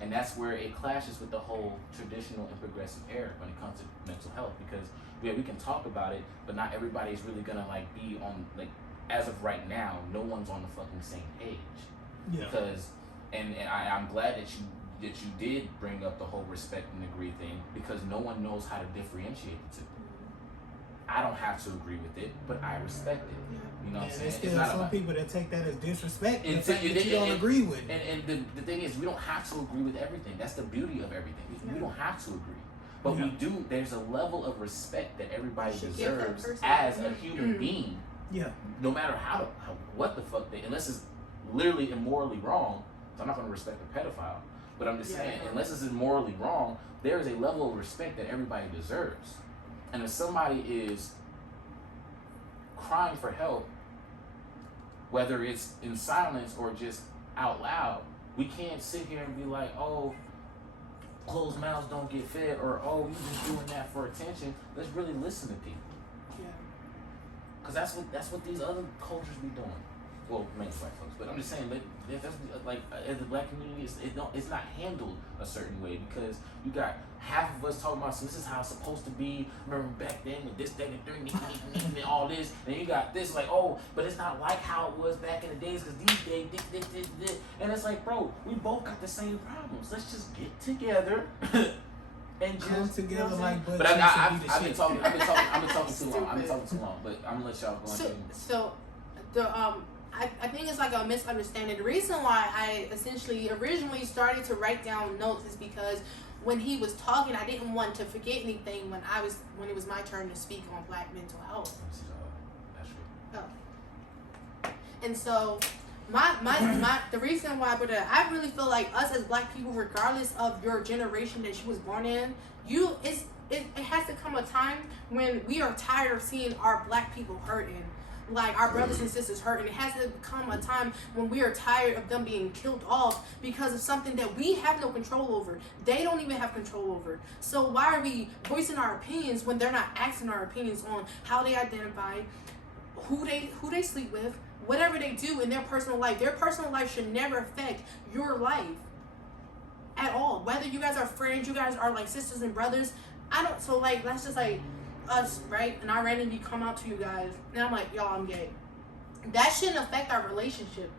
And that's where it clashes with the whole traditional and progressive era when it comes to mental health, because we can talk about it, but not everybody's really gonna be on, as of right now, no one's on the fucking same page. Yeah. Because, and I'm glad that you did bring up the whole respect and agree thing, because no one knows how to differentiate the two. I don't have to agree with it, but I respect it. You know what I'm saying? There's still some people that take that as disrespect and that you don't agree with. And the thing is, we don't have to agree with everything. That's the beauty of everything. We don't have to agree. But we do, there's a level of respect that everybody deserves as a human being. Yeah. No matter what the fuck unless it's literally immorally wrong, so I'm not going to respect a pedophile. But I'm just saying, unless it's morally wrong, there is a level of respect that everybody deserves. And if somebody is crying for help, whether it's in silence or just out loud, we can't sit here and be like, oh, closed mouths don't get fed, or oh, you just doing that for attention. Let's really listen to people. Yeah. Because that's what these other cultures be doing. Well, mainly white folks, but I'm just saying that that's like as the black community, it's not handled a certain way, because you got half of us talking about, so this is how it's supposed to be. Remember back then with this, that, and thing, and all this, and you got this like, oh, but it's not like how it was back in the days, because these days, this, and it's like, bro, we both got the same problems. Let's just get together. And come just together like but I've been talking too long. But I'm gonna let y'all go on. So the I think it's like a misunderstanding. The reason why I essentially originally started to write down notes is because when he was talking, I didn't want to forget anything when it was my turn to speak on Black mental health. Oh. And so the reason why, but I really feel like us as Black people, regardless of your generation that you was born in, it has to come a time when we are tired of seeing our Black people hurting. Like our brothers and sisters hurting. It has to come a time when we are tired of them being killed off because of something that we have no control over. They don't even have control over. So why are we voicing our opinions when they're not asking our opinions on how they identify, who they sleep with, whatever they do in their personal life? Their personal life should never affect your life at all. Whether you guys are friends, you guys are like sisters and brothers. So like, let's just like us, right? And I randomly come out to you guys and I'm like, y'all, I'm gay. That shouldn't affect our relationship,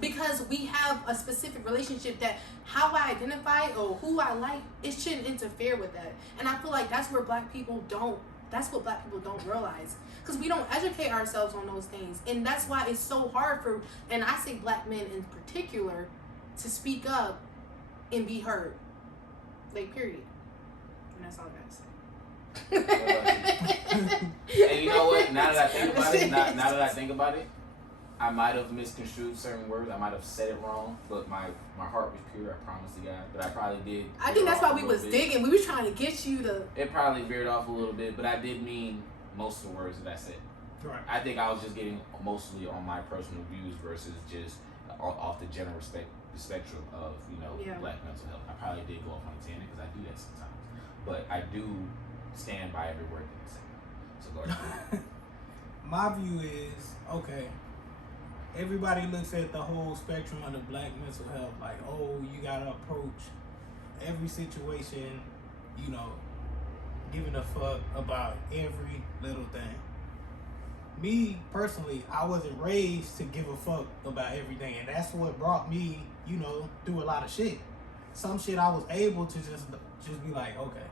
because we have a specific relationship that how I identify or who I like, it shouldn't interfere with that. And I feel like that's what Black people don't realize, because we don't educate ourselves on those things. And that's why it's so hard for, and I say Black men in particular, to speak up and be heard. Like, period. And that's all I gotta say. And you know what? Now that I think about it, I might have misconstrued certain words. I might have said it wrong, but my heart was pure. I promise to God. But I probably did. I think that's why we was digging. We was trying to get you to. It probably veered off a little bit, but I did mean most of the words that I said. Right. I think I was just getting mostly on my personal views versus just off the general spectrum of Black mental health. I probably did go off on a tangent because I do that sometimes, but I do stand by every word that I say. So go ahead. My view is, okay, everybody looks at the whole spectrum of the Black mental health like, oh, you gotta approach every situation, giving a fuck about every little thing. Me, personally, I wasn't raised to give a fuck about everything, and that's what brought me, through a lot of shit. Some shit I was able to just be like, okay.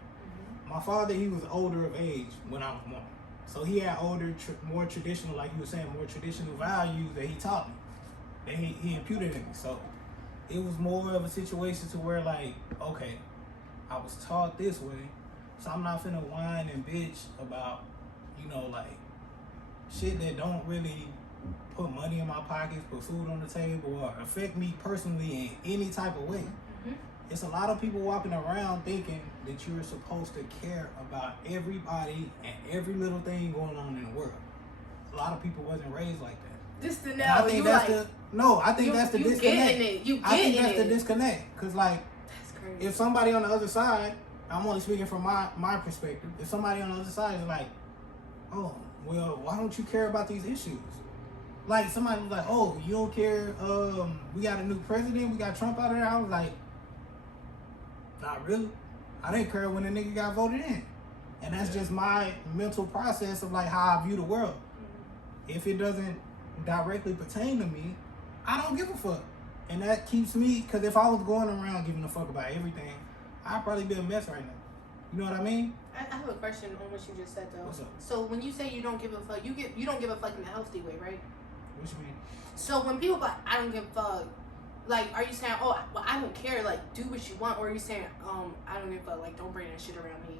My father, he was older of age when I was born. So he had more traditional, like you were saying, more traditional values that he taught me, that he imputed in me. So it was more of a situation to where, like, okay, I was taught this way, so I'm not finna whine and bitch about, like, shit that don't really put money in my pockets, put food on the table, or affect me personally in any type of way. It's a lot of people walking around thinking that you're supposed to care about everybody and every little thing going on in the world. A lot of people wasn't raised like that. Just to know, I think that's the disconnect. I think that's the disconnect. Because, like, that's crazy. If somebody on the other side, I'm only speaking from my perspective, if somebody on the other side is like, oh, well, why don't you care about these issues? Like, somebody was like, oh, you don't care, we got a new president, we got Trump out there. I was like, not really. I didn't care when the nigga got voted in. And that's just my mental process of like how I view the world. If it doesn't directly pertain to me, I don't give a fuck. And that keeps me, because if I was going around giving a fuck about everything, I'd probably be a mess right now. You know what I mean? I have a question on what you just said though. What's up? So when you say you don't give a fuck, you don't give a fuck in a healthy way, right? What you mean? So when people like, I don't give a fuck, like, are you saying, oh, well, I don't care, like, do what you want, or are you saying, I don't give a fuck, like, don't bring that shit around me?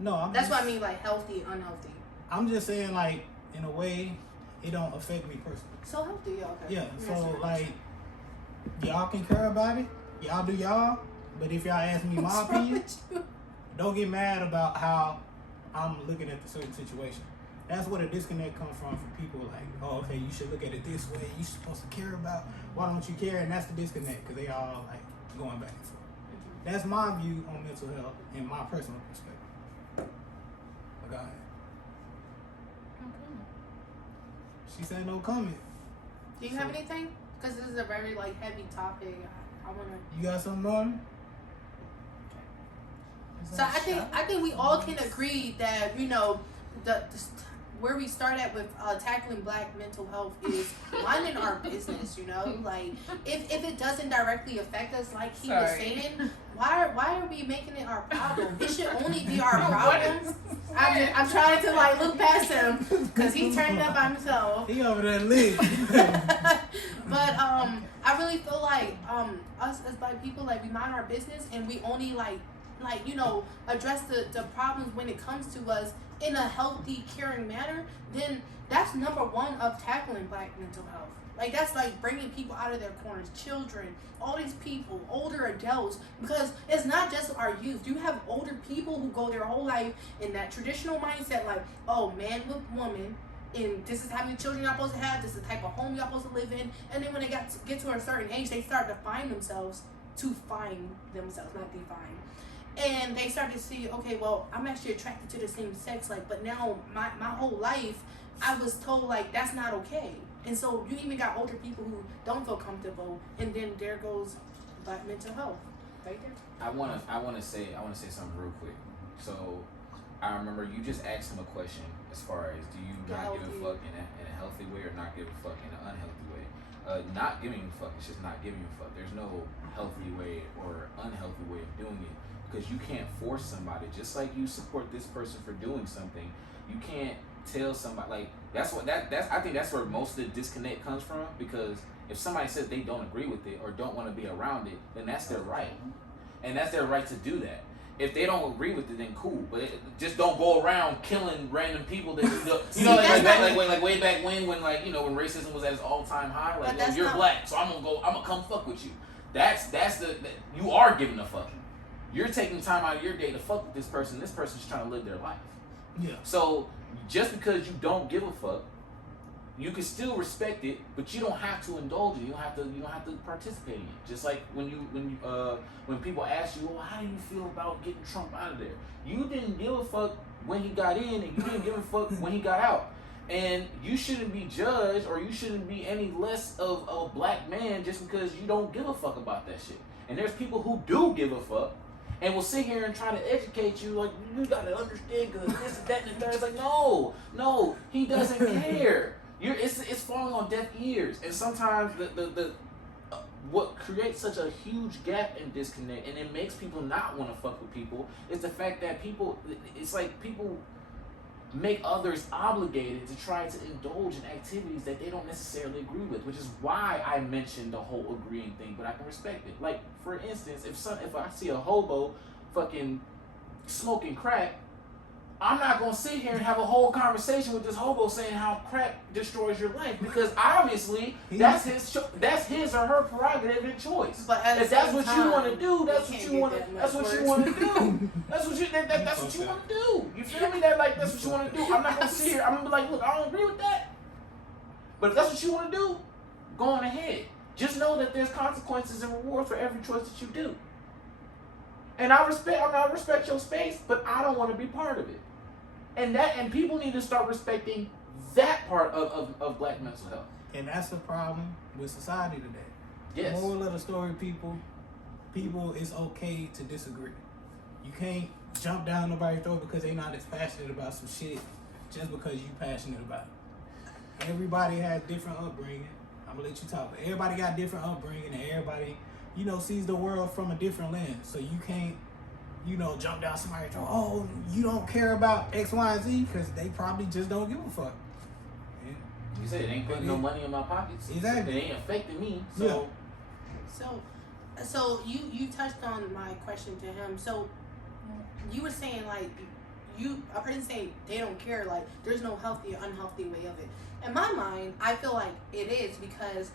No, that's what I mean, like, healthy, unhealthy. I'm just saying, like, in a way, it don't affect me personally. So healthy, yeah, okay. Yeah, so, like, y'all can care about it, y'all do y'all. But if y'all ask me my opinion, don't get mad about how I'm looking at the certain situation. That's where the disconnect comes from people like, oh, okay, you should look at it this way. You're supposed to care about, why don't you care? And that's the disconnect because they all like going back and forth. That's my view on mental health and my personal perspective. But go ahead. She said no comment. Do you have anything? Because this is a very like heavy topic. I wanna. You got something on? So I think we all can agree that the where we start at with tackling Black mental health is minding our business. Like if it doesn't directly affect us, like he was saying, why are we making it our problem? It should only be our problem. I'm trying to like look past him because he's turning up by himself. He over there lit. But I really feel like us as Black people, like we mind our business and we only address the problems when it comes to us in a healthy, caring manner, then that's number one of tackling Black mental health. Like that's like bringing people out of their corners, children, all these people, older adults, because it's not just our youth. You have older people who go their whole life in that traditional mindset, like, oh, man with woman, and this is how many children y'all supposed to have, this is the type of home y'all supposed to live in, and then when they get to a certain age, they start to find themselves, not define. And they start to see, okay, well, I'm actually attracted to the same sex, like, but now my whole life, I was told, like, that's not okay. And so you even got older people who don't feel comfortable, and then there goes Black mental health, right there. I wanna say something real quick. So I remember you just asked him a question as far as do you not give a fuck in a healthy way or not give a fuck in an unhealthy way. Not giving a fuck is just not giving a fuck. There's no healthy way or unhealthy way of doing it. Because you can't force somebody, just like you support this person for doing something, you can't tell somebody, like, I think that's where most of the disconnect comes from, because if somebody says they don't agree with it or don't want to be around it, then that's their right. And that's their right to do that. If they don't agree with it, then cool, but just don't go around killing random people that like way back when when racism was at its all-time high, like, yo, you're Black, so I'm gonna come fuck with you. You are giving a fuck. You're taking time out of your day to fuck with this person. This person's trying to live their life. Yeah. So just because you don't give a fuck, you can still respect it, but you don't have to indulge it. You don't have to participate in it. Just like when people ask you, well, how do you feel about getting Trump out of there? You didn't give a fuck when he got in, and you didn't give a fuck when he got out. And you shouldn't be judged, or you shouldn't be any less of a Black man just because you don't give a fuck about that shit. And there's people who do give a fuck, and will sit here and try to educate you, like, you gotta understand, cause this and that and the third. It's like, no, he doesn't care. It's falling on deaf ears. And sometimes the what creates such a huge gap and disconnect, and it makes people not want to fuck with people, is the fact that it's like people make others obligated to try to indulge in activities that they don't necessarily agree with, which is why I mentioned the whole agreeing thing, but I can respect it. Like, for instance, if I see a hobo fucking smoking crack, I'm not gonna sit here and have a whole conversation with this hobo saying how crack destroys your life, because obviously that's his or her prerogative and choice. But if that's what you want to do, that's what you want to do. That's what you want to do. You feel me? That's what you want to do. I'm not gonna sit here. I'm gonna be like, look, I don't agree with that. But if that's what you want to do, go on ahead. Just know that there's consequences and rewards for every choice that you do. And I respect your space, but I don't want to be part of it. And people need to start respecting that part of Black mental health. And that's the problem with society today. Yes. Moral of the story, people, it's okay to disagree. You can't jump down nobody's throat because they're not as passionate about some shit just because you passionate about it. Everybody has different upbringing. I'm gonna let you talk, but everybody got different upbringing, and everybody, sees the world from a different lens. So you can't, jump down somebody's throat. Oh, you don't care about X, Y, and Z, because they probably just don't give a fuck. Yeah. You said it ain't putting no money in my pockets. Exactly. It ain't affecting me. So. Yeah. So you touched on my question to him. So you were saying, like, a person saying they don't care, like, there's no healthy or unhealthy way of it. In my mind, I feel like it is, because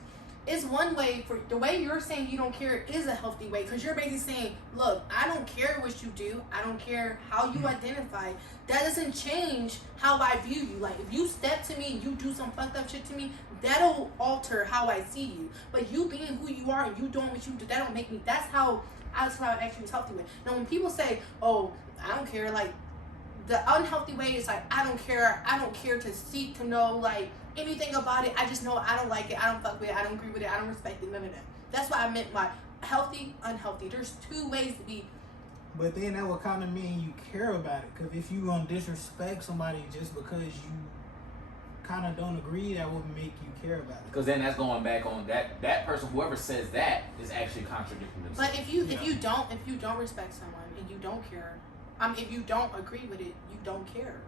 it's one way. For the way you're saying you don't care is a healthy way, because you're basically saying, look, I don't care what you do, I don't care how you identify. That doesn't change how I view you. Like, if you step to me and you do some fucked up shit to me, that'll alter how I see you. But you being who you are and you doing what you do, that don't make me. That's how I actually was healthy with. Now, when people say, oh, I don't care, like, the unhealthy way is like, I don't care to seek to know, like, anything about it. I just know I don't like it, I don't fuck with it, I don't agree with it, I don't respect it, none of that. That's what I meant by healthy, unhealthy. There's two ways to be. But then that would kind of mean you care about it. Because if you gonna disrespect somebody just because you kind of don't agree, that would make you care about it. Because then that's going back on that person, whoever says that is actually contradicting themselves. But if you don't respect someone and you don't care, if you don't agree with it, you don't care.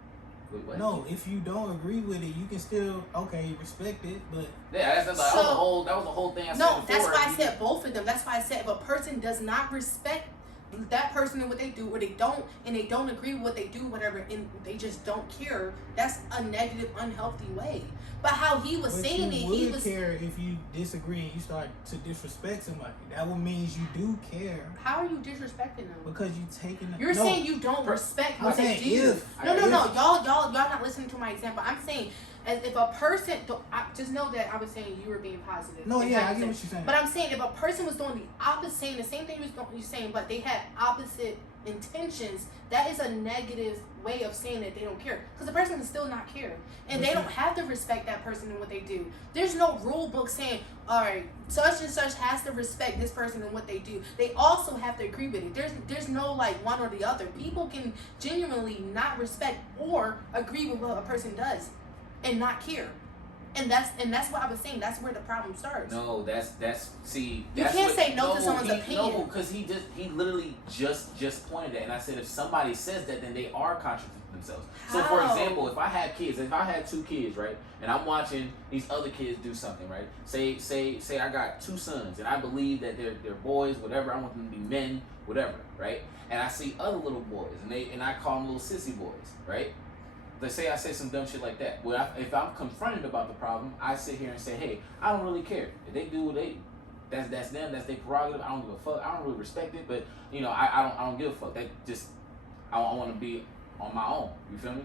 Wait, what? No, if you don't agree with it, you can still respect it, but yeah, that was the whole thing I said before. That's why I said both of them. That's why I said if a person does not respect that person and what they do, or they don't agree with what they do, whatever, and they just don't care, that's a negative, unhealthy way. But how he was saying it, he was care if you disagree and you start to disrespect somebody. That would mean you do care. How are you disrespecting them? Because you taking. You're saying you don't respect what they do. No, y'all not listening to my example. I'm saying, as if a person, just know that I was saying you were being positive. No, yeah, I get what you're saying. But I'm saying if a person was doing the opposite, the same thing you're saying, but they had opposite intentions, that is a negative way of saying that they don't care. Because the person can still not care. And they don't have to respect that person and what they do. There's no rule book saying, all right, such and such has to respect this person and what they do. They also have to agree with it. There's no like one or the other. People can genuinely not respect or agree with what a person does and not care. And that's what I was saying. That's where the problem starts. No, that's see. You can't say no to someone's opinion. No, because he literally just pointed that, and I said if somebody says that, then they are contradicting themselves. How? So for example, if I had two kids, right, and I'm watching these other kids do something, right? Say I got two sons, and I believe that they're boys, whatever. I want them to be men, whatever, right? And I see other little boys, and I call them little sissy boys, right? Let's say I say some dumb shit like that. Well, if I'm confronted about the problem, I sit here and say, hey, I don't really care. If they do what that's them, that's their prerogative. I don't give a fuck. I don't really respect it, but I don't give a fuck. That just I want to be on my own. You feel me?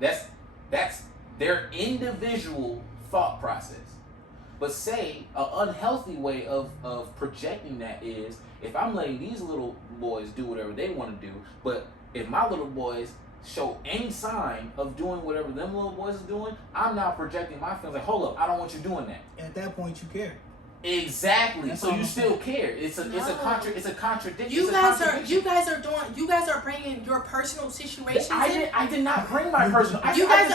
That's their individual thought process. But say an unhealthy way of projecting that is if I'm letting these little boys do whatever they want to do, but if my little boys show any sign of doing whatever them little boys are doing, I'm now projecting my feelings like, hold up, I don't want you doing that. At that point, you care. Exactly. That's so you still care. It's a contradiction. You guys are bringing your personal situations in. I did not bring my personal. You guys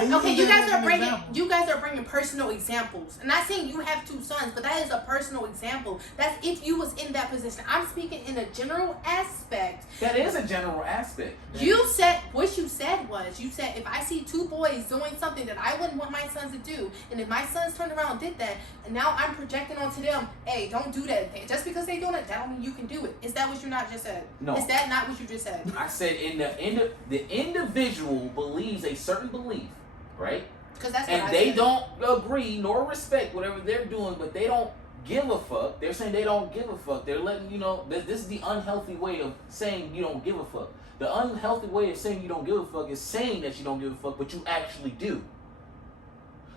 are bringing personal examples. I'm not saying you have two sons, but that is a personal example. That's if you was in that position. I'm speaking in a general aspect. That is a general aspect. You said what you said was if I see two boys doing something that I wouldn't want my sons to do, and if my sons turned around and did that, and now I'm projecting onto them, hey, don't do that. Just because they doing it, that don't mean you can do it. Is that what you not just said? No. Is that not what you just said? I said the individual believes a certain belief, right? Because that's and what they said. don't agree nor respect whatever they're doing, but they don't give a fuck. They're saying they don't give a fuck. They're letting you know this is the unhealthy way of saying you don't give a fuck. The unhealthy way of saying you don't give a fuck is saying that you don't give a fuck, but you actually do.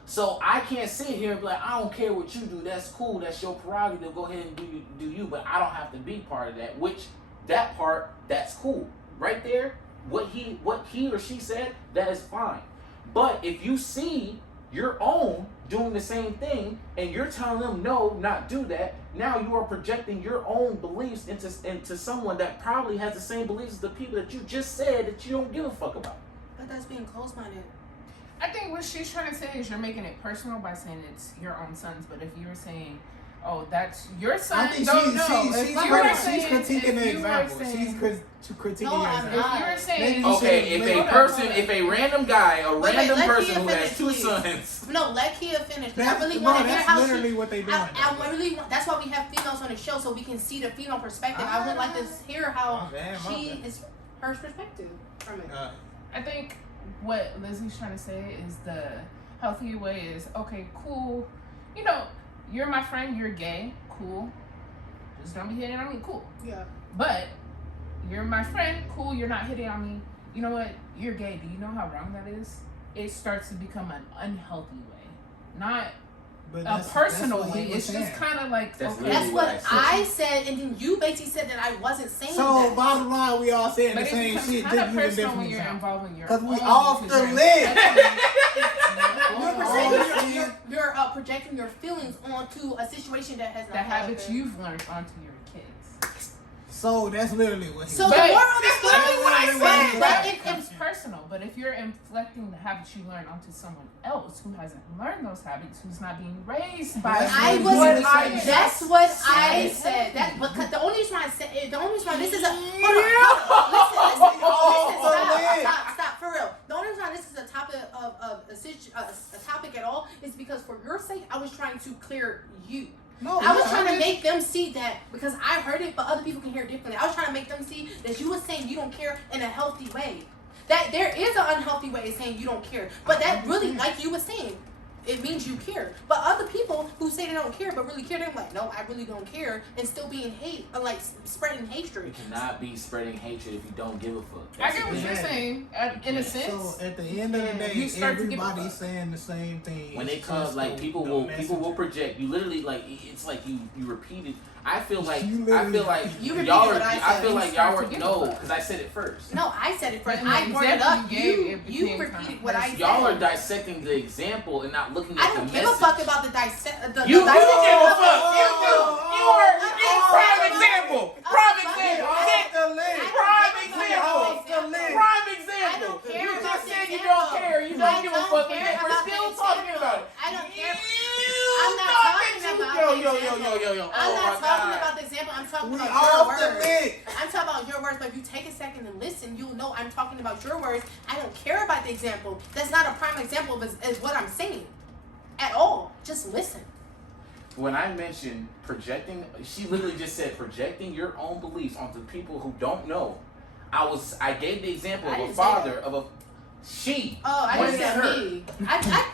So I can't sit here and be like, I don't care what you do. That's cool. That's your prerogative. Go ahead and do you. But I don't have to be part of that. Which that part, that's cool. Right there, what he or she said, that is fine. But if you see your own doing the same thing and you're telling them no, not do that, now you are projecting your own beliefs into someone that probably has the same beliefs as the people that you just said that you don't give a fuck about. But that's being close-minded. I think what she's trying to say is you're making it personal by saying it's your own sons, but if you were saying, oh, that's your son, I think she's critiquing the example. She's critiquing No, the I'm example. not. If you're saying, Okay, if a random guy, random person who has two sons. No, let Kia finish. That's, I really want to hear that's how literally what they doing. I really want. That's why we have females on the show so we can see the female perspective. I would like to hear how her perspective from it. I think what Lizzie's trying to say is the healthy way is, okay, cool. you're my friend, you're gay, cool. Just don't be hitting on me, cool. Yeah. But you're my friend, cool, you're not hitting on me. You know what? You're gay. Do you know how wrong that is? It starts to become an unhealthy way. Not a personal way. It's just kind of like, That's okay. That's what I said, and then you basically said that I wasn't saying so, that. So, bottom line, we all saying But the same shit. Kind of personal when you're involving your because we own, off the list. You're projecting your feelings onto a situation that has not the habits happened. you've learned onto your kids. So that's literally what. So the moral of the story, what I said. but It's personal, but if you're inflecting the habits you learn onto someone else who hasn't learned those habits, who's not being raised by that's what I said. That because the only reason I said the only reason why this is a stop for real. The only reason why this is a topic of a topic at all is because for your sake I was trying to clear you. No, I was trying to make them see that because I heard it, but other people can hear it differently. I was trying to make them see that you were saying you don't care in a healthy way. That there is an unhealthy way of saying you don't care, but that really, like you were saying, it means you care. But other people who say they don't care but really care, they're like, no, I really don't care, and still being like spreading hatred. You cannot be spreading hatred if you don't give a fuck. I get what you're saying, in a sense. So at the end of the day, everybody's saying the same thing. When it comes, like people will project. You literally like it's like you repeat it. I feel like y'all are. I feel like y'all were because I said it first. No, I said it first. I brought it up. You repeated what I said. Y'all are dissecting the example and not looking at the message. I don't give a fuck about the dissect. You do give a fuck. You do. You are prime example. Prime example. Prime example. You just said you don't care. You don't give a fuck. We're still talking about it. I don't care. I'm not talking about I'm not talking about the example. I'm talking about your words. I'm talking about your words. But if you take a second and listen, you'll know I'm talking about your words. I don't care about the example. That's not a prime example of what I'm saying at all. Just listen. When I mentioned projecting, she literally just said projecting your own beliefs onto people who don't know. I gave the example of a father of a she. Oh, I didn't say me.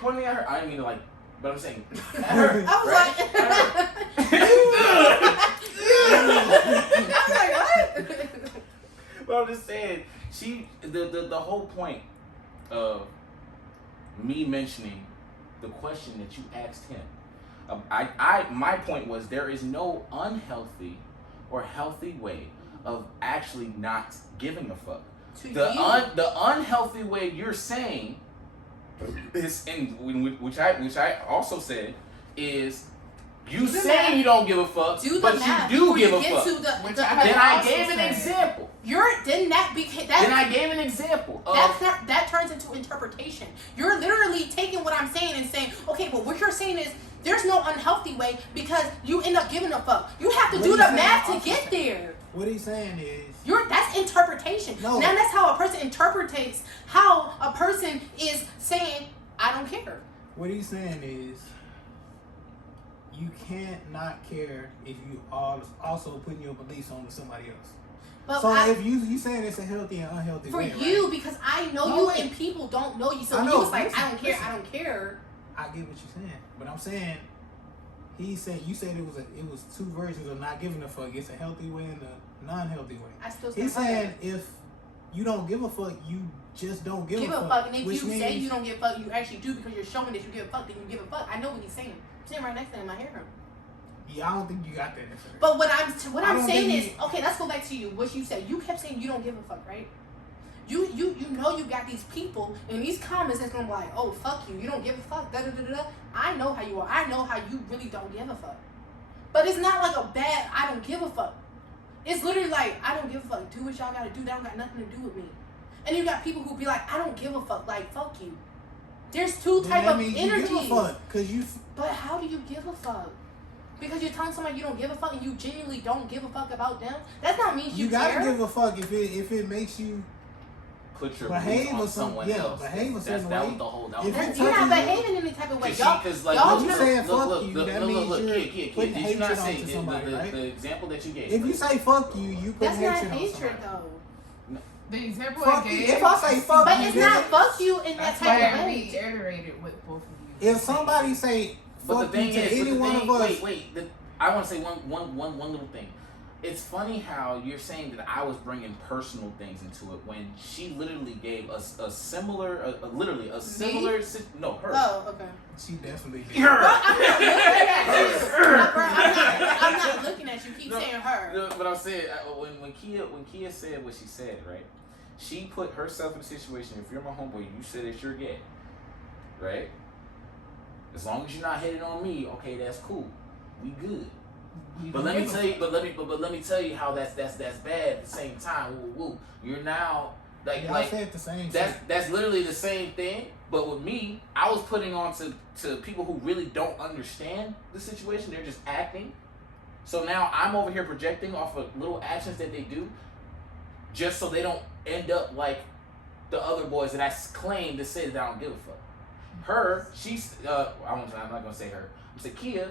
Pointing at her. I didn't mean to like. But I'm saying, I was like, what? But I'm just saying, the whole point of me mentioning the question that you asked him, my point was there is no unhealthy or healthy way of actually not giving a fuck. The unhealthy way you're saying is, which I also said, is you saying you don't give a fuck, but you do give a fuck. Then I gave an example. Then I gave an example. That turns into interpretation. You're literally taking what I'm saying and saying, okay, well, what you're saying is there's no unhealthy way because you end up giving a fuck. You have to do the math to get there. What he's saying is that's interpretation. No. Now that's how a person interprets how a person is saying, I don't care. What he's saying is you can't not care if you are also putting your beliefs on to somebody else. But so if you saying it's a healthy and unhealthy for way, you, right? Because I know you and people don't know you, so you was like, I don't care, I don't care. I get what you're saying, but I'm saying he said you said it was two versions of not giving a fuck. It's a healthy way and a non-healthy way. I still He's saying if you don't give a fuck, you just don't give a fuck. And if you say you don't give a fuck, you actually do because you're showing that you give a fuck. Then you give a fuck. I know what he's saying. I'm sitting right next to him. I hear him. Yeah, I don't think you got that. But what I'm saying is, okay, let's go back to you. What you said. You kept saying you don't give a fuck, right? You know you got these people in these comments that's gonna be like, oh fuck you, you don't give a fuck. Da da da da. I know how you are. I know how you really don't give a fuck. But it's not like a bad I don't give a fuck. It's literally like I don't give a fuck. Do what y'all gotta do. That don't got nothing to do with me. And you got people who be like, I don't give a fuck. Like fuck you. There's two type of energies. You give a fuck, But how do you give a fuck? Because you're telling somebody you don't give a fuck and you genuinely don't give a fuck about them? That don't mean you care. You gotta give a fuck if it makes you put your behave on someone else. Behave a certain way. That was the whole. You're not behaving in any type of way. Y'all you saying fuck you, that means you're putting hatred onto somebody, right? The example that you gave. If you say fuck you put hatred on somebody. That's not hatred, though. The example I gave. If I say fuck you, but it's not fuck you in that type of way. I reiterated with both of you. If somebody say But fuck the thing you to is, any one of us. wait. I want to say one little thing. It's funny how you're saying that I was bringing personal things into it when she literally gave us a similar, her. Oh, okay. She definitely did. Bro, I'm not looking at you. Keep saying her. No, but I'm saying when Kia said what she said, right? She put herself in a situation. If you're my homeboy, you said that you're gay, right? As long as you're not hitting on me, okay, that's cool. We good. But let me tell you, but let me tell you how that's bad at the same time. Woo. You're now like said the same that's literally the same thing. But with me, I was putting on to people who really don't understand the situation. They're just acting. So now I'm over here projecting off of little actions that they do, just so they don't end up like the other boys that I claim to say that I don't give a fuck. Her, she's I'm not gonna say her. I said Kia,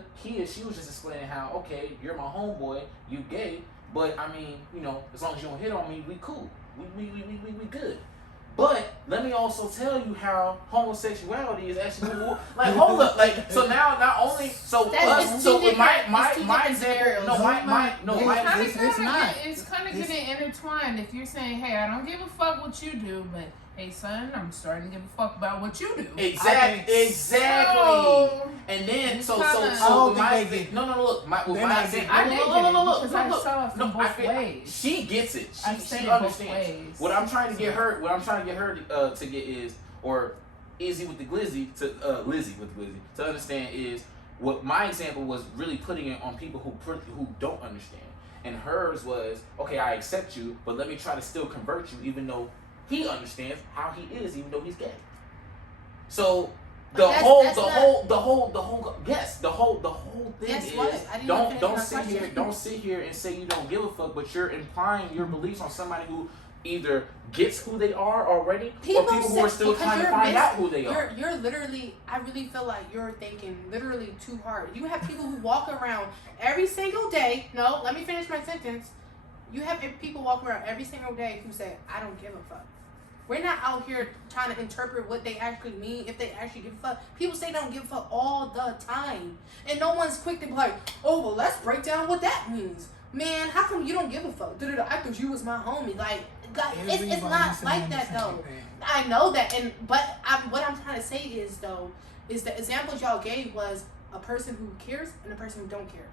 she was just explaining how, okay, you're my homeboy, you gay, but I mean, you know, as long as you don't hit on me, we cool. We good. But let me also tell you how homosexuality is actually like hold up, like so now not only so my example it's kind of getting intertwined. If you're saying, hey, I don't give a fuck what you do, but hey son, I'm starting to give a fuck about what you do. Exactly. So, and then it's so kinda- look, my example. I did get it because I Look. saw it from both ways. She gets it. She both understands. ways. What I'm trying to get her to get is, or Izzy with the Glizzy Lizzy with the Glizzy to understand is what my example was really putting it on people who don't understand. And hers was, okay, I accept you, but let me try to still convert you, even though he understands how he is, even though he's gay. So the whole thing Guess is what? I didn't don't sit here and say you don't give a fuck, but you're implying your beliefs on somebody who either gets who they are already, or people who are still trying to find out who they are. You're literally, I really feel like you're thinking literally too hard. You have people who walk around every single day. No, let me finish my sentence. You have people walk around every single day who say, I don't give a fuck. We're not out here trying to interpret what they actually mean, if they actually give a fuck. People say they don't give a fuck all the time. And no one's quick to be like, oh, well, let's break down what that means. Man, how come you don't give a fuck? I thought you was my homie. Like it's not like that, though. I know that. But what I'm trying to say is the examples y'all gave was a person who cares and a person who don't care.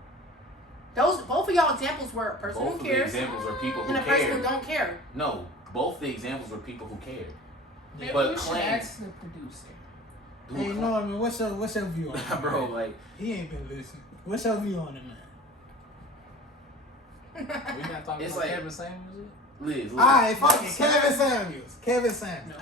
Both of y'all examples were a person who cares Both of the examples were people who and a person who don't care. No, both the examples were people who cared. Maybe But we should ask the producer. Hey, no, I mean, what's your view on it, bro? Like he ain't been listening. What's your view on it, man? We not talking It's about like- Kevin Samuels? Liz. Alright, fuck it. Kevin Samuels.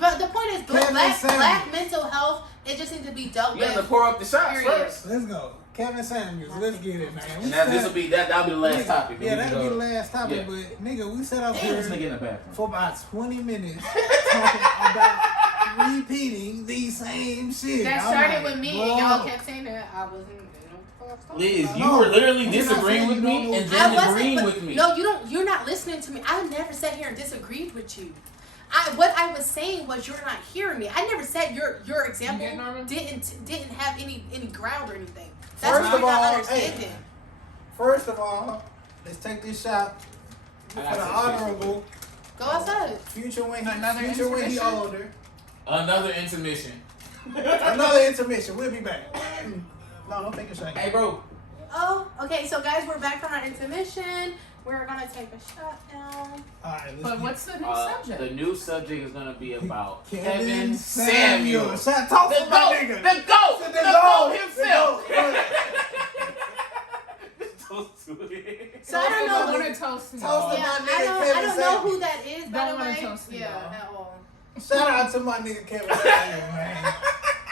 But the point is, black Samuels. mental health, it just needs to be dealt You with. have to pour up the shots Period. first. Let's go. Kevin Samuels. Let's get it, man. And that'll be the last topic. Yeah, that'll be the last topic. Yeah. But nigga, we set up Damn, this nigga here in the bathroom. for about 20 minutes talking about repeating the same shit. That I'm started like, with me, whoa. and y'all kept saying that I wasn't. Liz, you No, were literally I'm not disagreeing saying with you me don't and know. then agreeing with me. No, you don't. You're not listening to me. I never sat here and disagreed with you. What I was saying was you're not hearing me. I never said your example didn't have any ground or anything. That's First what of you're not all, understanding. First of all, let's take this shot for the honorable Go outside. future when Another he intermission? older. Another intermission. Another intermission. We'll be back. No, don't take a shot. Hey, bro. Oh, okay. So guys, we're back from our intermission. We're gonna take a shot now. Alright, let's But get what's the new subject? The new subject is gonna be about Kevin Kevin Samuels. Samuels. Shout talk The to my GOAT. nigga. The GOAT. The GOAT himself. So I don't know. want to toast to Toast y'all. to Yeah, my nigga I Kevin don't know who Samuels. that is. By Don't the wanna way, toast to yeah, y'all. at all. Shout out to my nigga Kevin Samuels, man.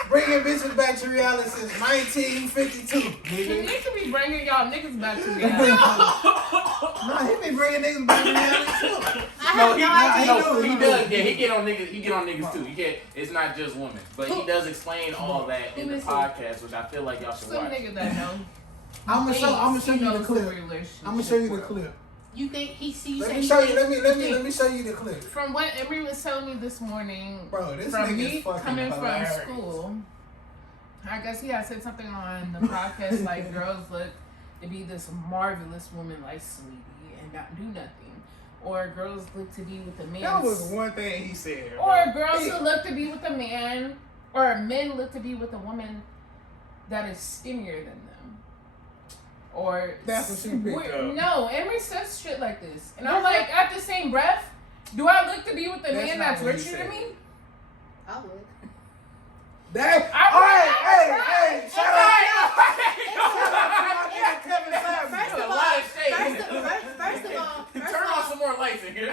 Bringing bitches back to reality since 1952, He nigga. needs to be bringing y'all niggas back to reality. No, he been bringing niggas back to reality too. I have no idea. He does. Yeah, he get on niggas too. He can't. It's not just women, but he does explain all that in the podcast, which I feel like y'all should Some watch. nigga that know. I'm gonna show you the knows clip. relationship I'm gonna show you the world. clip. You think he sees? Let me show you. Let me show you the clip. From what EmErY was telling me this morning, Bro, this from nigga's me fucking coming hilarious. from school, I guess he had said something on the podcast like girls look to be this marvelous woman like Sweetie and not do nothing, or girls look to be with a man. That was one thing he said. Or girls who look to be with a man, or men look to be with a woman that is skinnier than them. Or that's what she picked up. No, EmErY says shit like this, and I'm like, at the same breath, do I look to be with a man that's richer than me? I would. That, hey, shout out. First of all, turn on some more lights in here.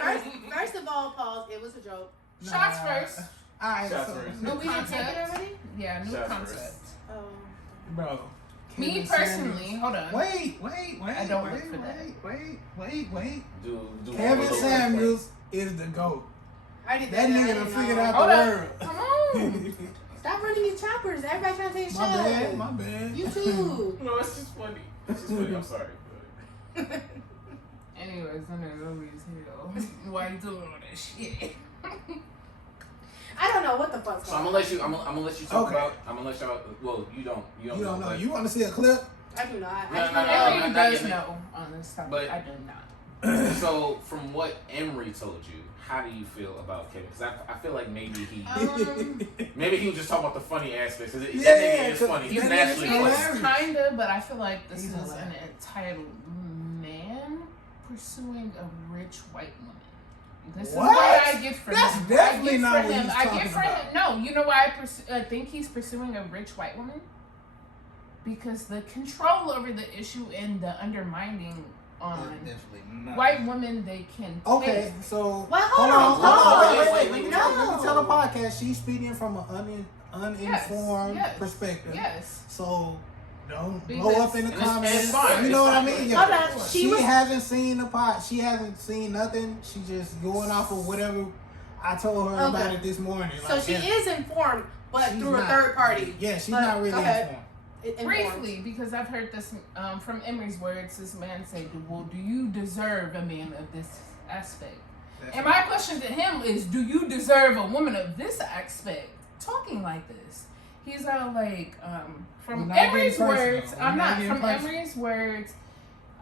First of all, pause. It was a joke. Shots first. Alright, Shots first. But we didn't take it already? Yeah, new Shots concept. first. Bro. Me personally, hold on. Wait. I don't work for that. Wait. Do Kevin Samuels is the GOAT. I did That nigga done figured out the Hold word. Come on. Stop running these choppers. Everybody trying to take a My shot. bad, my bad. You too. No, it's just funny. I'm sorry. Anyways, I know nobody's here. Why you doing all that shit? I don't know what the fuck's So I'm going gonna on. let you. I'm gonna let you talk Okay. about. I'm gonna let y'all. Well, you don't. You You don't know. but- You want to see a clip? I do not. No, I no, do no, not. no. EmErY not does yet. know on this topic. But- I do not. So, from what EmErY told you, how do you feel about Kevin? Because I feel like maybe he was just talking about the funny aspects. That nigga is funny. He's that naturally nigga is funny. hilarious. Kinda, but I feel like this He's is an hilarious. entitled man pursuing a rich white woman. This What? is what I get for That's him. definitely I get not for what him. he's I get talking for about. him. No, you know why I think he's pursuing a rich white woman? Because the control over the issue and the undermining on Definitely not. white women they can Okay, take. so Well, hold hold on. on. Wait. Wait, Let me no. tell the podcast. She's speaking from an uninformed Yes. perspective. Yes. So don't Because- blow up in the And it's comments. fine. You know what I mean? Hold on. She was. hasn't seen the pod. She hasn't seen nothing. She just going off of whatever I told her about Okay. it this morning. So Like, she yeah, is informed, but she's through a not. third party. Yeah, she's But not really go ahead. informed. Informed. Briefly, because I've heard this from EmErY's words, this man said, well, do you deserve a man of this aspect? And my question to him is, do you deserve a woman of this aspect talking like this? He's all like, from We're not getting EmErY's personal. words, We're I'm not not, getting from personal. EmErY's words,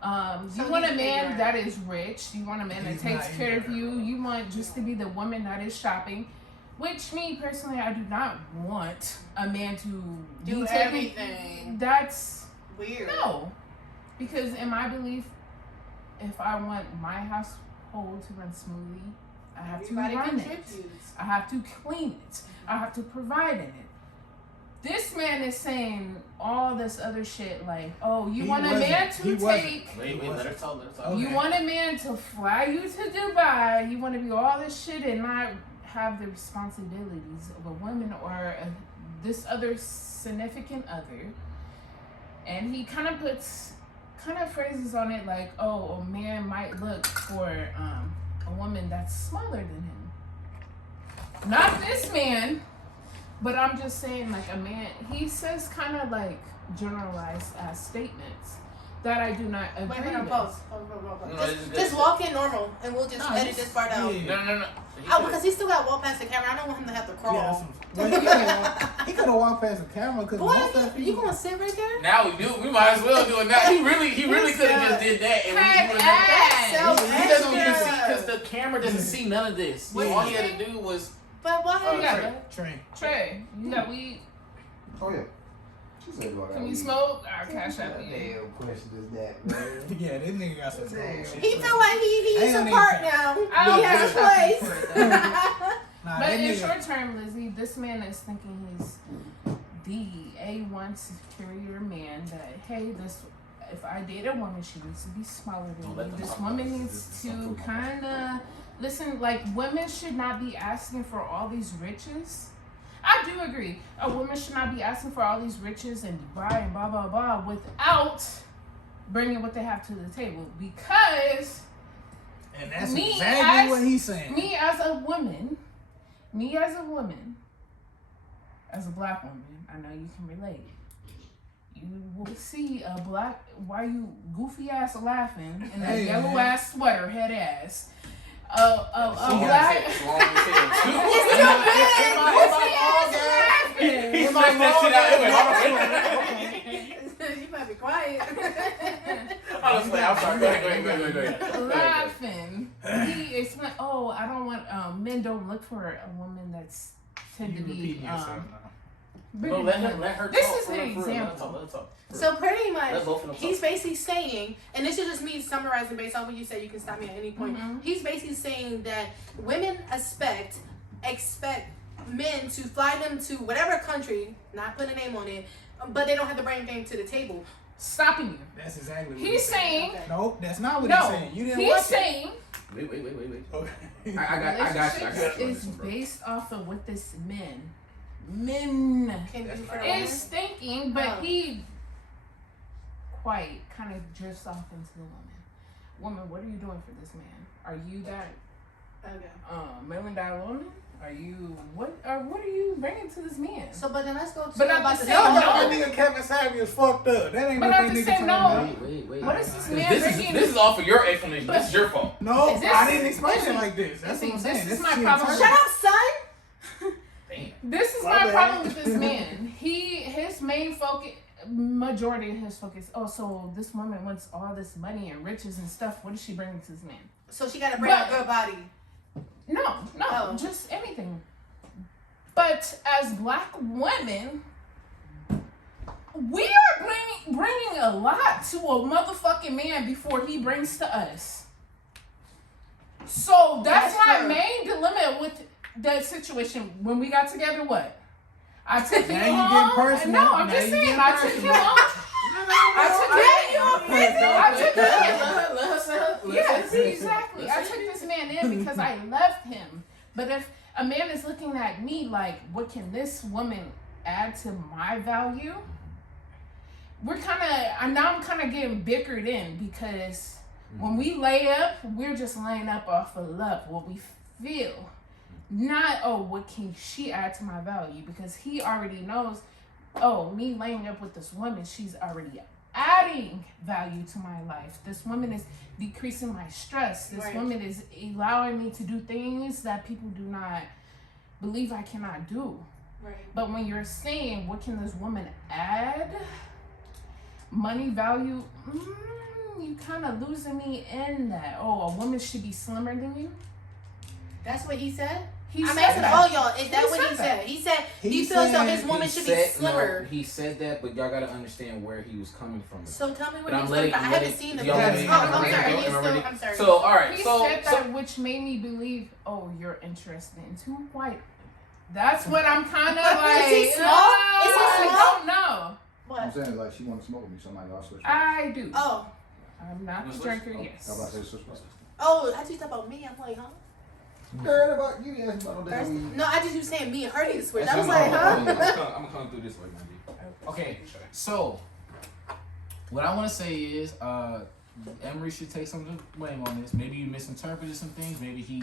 So you want a he's man ignorant. that is rich, you want a man that He's takes not care of you, ignorant. you want just to be the woman that is shopping. Which me personally, I do not want a man to Do be taking- everything. That's Weird. no, because in my belief, if I want my household to run smoothly, I have Everybody to run it. contributes. I have to clean it. I have to provide in it. This man is saying all this other shit like, oh, you He want a wasn't. man He to wasn't. take. Wait, let her talk. Okay. You want a man to fly you to Dubai. You want to do all this shit and not have the responsibilities of a woman or this other significant other. And he kind of phrases on it like, oh, a man might look for a woman that's smaller than him. Not this man, but I'm just saying like a man, he says kind of like generalized statements that I do not agree Wait, with. pause. No, Just walk in normal, and we'll just No, edit this part out. yeah. No. Oh, because he still got to walk past the camera. I don't want him to have to crawl. Yeah, well, he could have walked past the camera because Boy, most of you gonna sit right there? Now we might as well do it now. He really could have just did that, and we would have. So He doesn't even see extra. because the camera doesn't see none of this. Wait, All he had to do was. But why? You got it. Train. Trey, you got weed? Oh yeah. She said, "Well, Can we smoke? I'll cash out What the damn question is that, man? Yeah, this nigga got some Damn. shit. He feel like he's Ain't a no part need. now. I He don't has a cash out place. for it, though. Nah, But that in nigga- short term, Lizzy, this man is thinking he's the A1 superior man that, hey, this if I date a woman, she needs to be smaller Don't than let me. them This talk woman about needs this. to Don't talk about kind of listen. Like women should not be asking for all these riches. I do agree. A woman should not be asking for all these riches and Dubai and blah blah blah without bringing what they have to the table. Because And that's Me exactly as- what he's saying. me as a woman, as a black woman, I know you can relate. You will see a black, why you goofy ass laughing in that Hey, yellow man. ass sweater, head ass. black. You might be quiet. Honestly, I'm sorry. Go ahead. Laughing. He explained, I don't want, men don't look for a woman that's tend to be, No, let her this talk. is an example. Let her talk. So pretty much, Let both of them he's talk. basically saying, and this is just me summarizing based on what you said. You can stop me at any point. Mhm. He's basically saying that women expect men to fly them to whatever country, not put a name on it, but they don't have to bring anything to the table. Stopping you. That's exactly what He's saying. Okay. No, that's not what No, he's saying. You didn't he's watch saying. Wait. it. Okay. I got you. Is based off of what this men Can you for is thinking, but Oh. he quite kind of drifts off into the woman. Woman, what are you doing for this man? Are you that Okay. $1 million woman? Are you what are you bringing to this man? So, but then let's go to But not about the the same- Y'all No. got that nigga Kevin Samuels fucked up. That ain't But what at they the nigga same- talking no. about. Wait. What is this man This bringing? is all for your explanation. But- This is your fault. No, This- I didn't explain listen, it like this. That's what I'm listen, saying. this is That's my shit problem. entirely- Shut up, son. Damn. This is My my bad. problem with this man. His main focus, majority of his focus. Oh, so this woman wants all this money and riches and stuff. What is she bringing to this man? So she got to bring But- a good body. No, Oh. just anything. But as black women, we are bringing a lot to a motherfucking man before he brings to us. So that's my true. main dilemma with that situation. When we got together, what? I took him Now you home. getting personal. No, I'm Now just you saying. getting I took him personal. home. Yes, exactly. I took this man in because I loved him. But if a man is looking at me like, what can this woman add to my value? I'm kind of getting bickered in because when we lay up, we're just laying up off of love, what we feel. Not, what can she add to my value? Because he already knows, me laying up with this woman, she's already adding value to my life. This woman is decreasing my stress. This Right. woman is allowing me to do things that people do not believe I cannot do. Right. But when you're saying, what can this woman add? Money value, you kind of losing me in that. A woman should be slimmer than you? That's what he said? He I'm said asking that. all y'all, is that He what said he that. said? He said he He feels so said- his woman He should said- be slimmer. No, he said that, but y'all gotta understand where he was coming from. So tell me what But he I'm was letting- talking about. I I'm haven't letting- seen the y'all video. letting- Oh, I'm I'm sorry. letting- He's I'm still, letting- I'm sorry. So, all right. He So, said that, which made me believe, you're interested in two white. That's what I'm kind of like. Is he small? Is he I small? don't know. I'm What? saying like she want to smoke with me, so I'm like, I'll switch. I do. Oh. I'm not the Switch? drinker, I'm yes. about to say switch. Oh, I just thought about me. I'm like, huh? Girl, about you didn't ask me about no First, damn. no, I just was saying me and her need to switch. I I'm was like, huh? gonna come through this way, maybe. Okay, so what I want to say is, EmErY should take some of the blame on this. Maybe you misinterpreted some things. Maybe he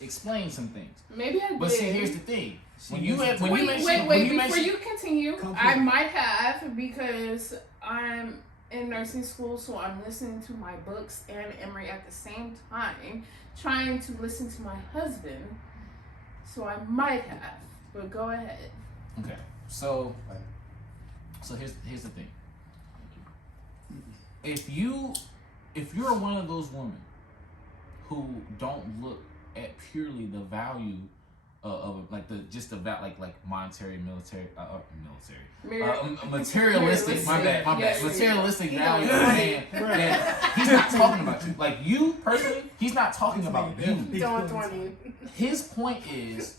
explained some things. Maybe I But did. see, here's the thing: when She you misinterpreted. when you Wait, mention wait, when you before mention you continue, Come I through. might have because I'm in nursing school, so I'm listening to my books and EmErY at the same time, trying to listen to my husband. So I might have, but go ahead. okay, so here's the thing: if you're one of those women who don't look at purely the value of like like monetary, materialistic. My bad. Yes. Materialistic He value don't of a know. man. Then he's not talking about you. Like you personally, he's not talking about you. Don't thorn you. His point is,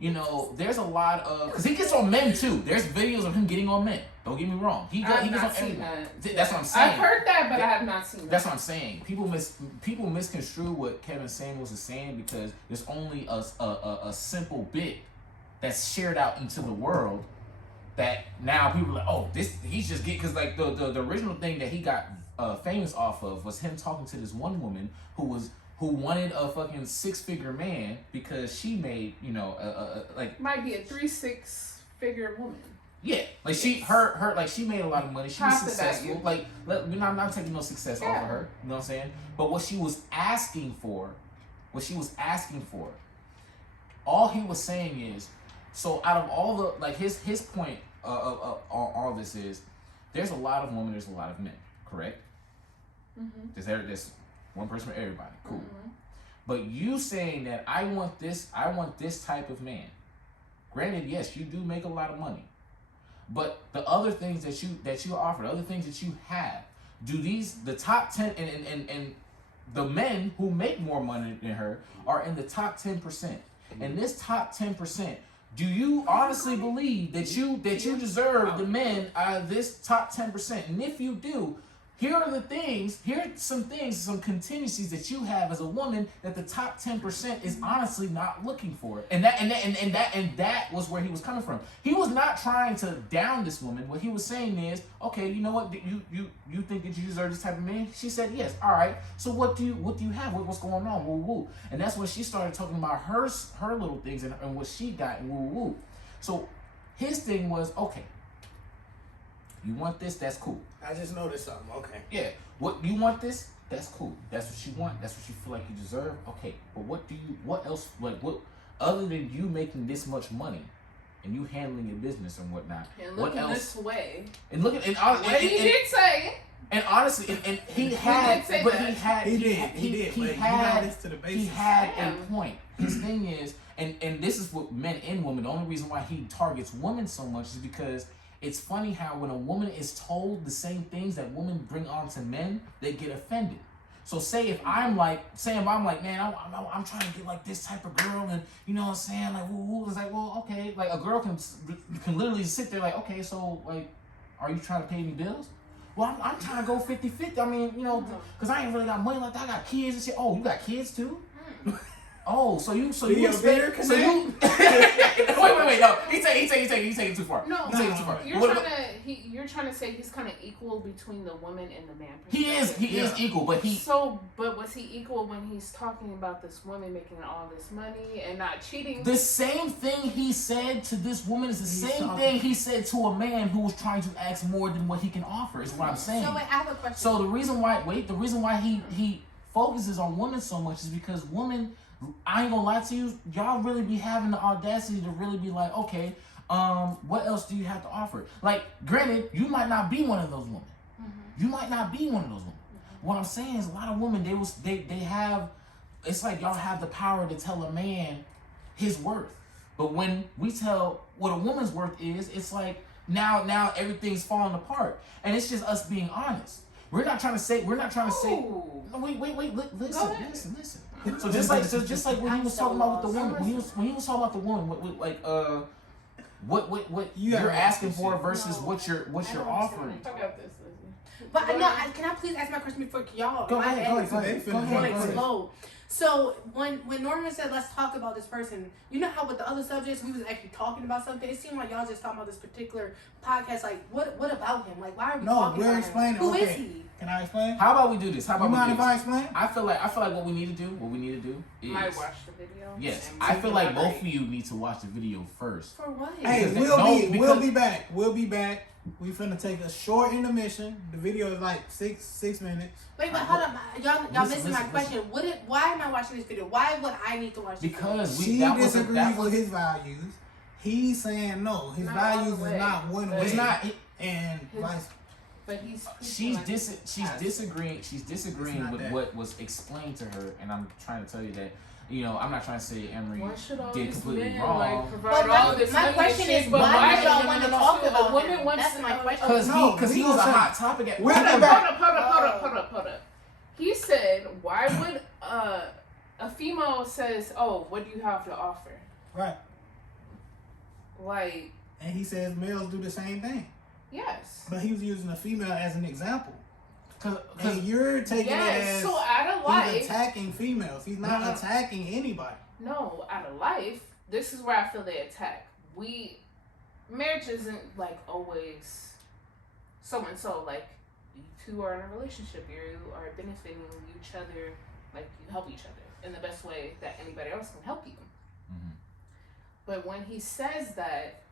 there's a lot of because he gets on men too. There's videos of him getting on men. Don't get me wrong. He I've gets not on seen everybody. that. That's what I'm saying. I've heard that, but I have not seen that. That's what I'm saying. People misconstrue what Kevin Samuels is saying because there's only a simple bit that's shared out into the world that now people are like, he's just getting because like the original thing that he got famous off of was him talking to this one woman who wanted a fucking 6-figure man because she made Might be a 3-6-figure woman. yeah, like she made a lot of money. She was Half the successful. value. Like I'm not taking no success off of her. You know what I'm saying? But what she was asking for what she was asking for. All he was saying is, so out of all the, like his point of all this is, there's a lot of women, there's a lot of men, correct? Mm-hmm. There's one person for everybody, cool. Mm-hmm. But you saying that I want this type of man. Granted, yes, you do make a lot of money, but the other things that you offer, the other things that you have, do the top 10 and the men who make more money than her are in the top 10%. And this top 10%, do you honestly believe that you deserve the men out of this top 10%? And if you do, here are some contingencies that you have as a woman that the top 10% is honestly not looking for. And that was where he was coming from. He was not trying to down this woman. What he was saying is, okay, you know what, you think that you deserve this type of man? She said yes. All right. So what do you have? What's going on? Woo woo. And that's when she started talking about her little things and what she got and woo woo. So his thing was, okay, you want this? That's cool. I just noticed something. Okay. Yeah. What you want this? That's cool. That's what you want. That's what you feel like you deserve. Okay. But what else, like what, other than you making this much money and you handling your business and whatnot, and what else? This way. And look at, what he did say. And honestly, and he had, but he had a point. His thing is, and this is what men and women, the only reason why he targets women so much is because it's funny how when a woman is told the same things that women bring on to men, they get offended. So say if I'm like, man, I'm trying to get like this type of girl, and you know what I'm saying, like, woo, it's like, well, okay, like a girl can literally sit there like, okay, so like, are you trying to pay me bills? Well, I'm trying to go 50-50. I mean, you know, because I ain't really got money like that. I got kids and shit. Oh, you got kids too? Oh, so you expect, so you wait, no. He's taking too far. No, he's taking too far. You're trying to say he's kind of equal between the woman and the man. He is equal, but but was he equal when he's talking about this woman making all this money and not cheating? The same thing he said to this woman is the same thing he said to a man who was trying to ask more than what he can offer. Is what I'm saying. So wait, I have a question. So the reason why he focuses on women so much is because women, I ain't gonna lie to you, y'all really be having the audacity to really be like, okay, what else do you have to offer? Like, granted, you might not be one of those women. Mm-hmm. You might not be one of those women. Mm-hmm. What I'm saying is a lot of women, they have, it's like y'all have the power to tell a man his worth. But when we tell what a woman's worth is, it's like now everything's falling apart. And it's just us being honest. We're not trying to say. Wait. Listen. So just like when he was talking about with the woman, when he was talking about the woman, what you're asking for versus what you're offering. I got this, Lizzy. But no, can I please ask my question before y'all? Go ahead. So when Norman said let's talk about this person, you know how with the other subjects we was actually talking about something. It seemed like y'all just talking about this particular podcast. Like what about him? Like why are we talking about him? Who is he? Can I explain? How about we do this? How about you we mind do if this? I explain? I feel like what we need to do is might watch the video. Yes, I feel like both of you need to watch the video first. For what? Hey, we'll be back. We finna take a short intermission. The video is like six minutes. Wait, but hold on, y'all missing my question. Why am I watching this video? Why would I need to watch this because video? She disagrees with his values. He's saying no. His values is not one way. It's not. And vice. But she's disagreeing with what was explained to her, and I'm trying to tell you that. You know, I'm not trying to say EmErY did completely wrong. But my question is, why do y'all want to talk about him? That's my question. Because he was a hot topic at Hold up. He said, why would a female says, oh, what do you have to offer? Right. Like. And he says males do the same thing. Yes. But he was using a female as an example. Because you're taking it as so out of life, he's attacking females. He's not attacking anybody. No, out of life, this is where I feel they attack. Marriage isn't like always so and so. Like you two are in a relationship, you are benefiting each other, like you help each other in the best way that anybody else can help you. Mm-hmm. But when he says that,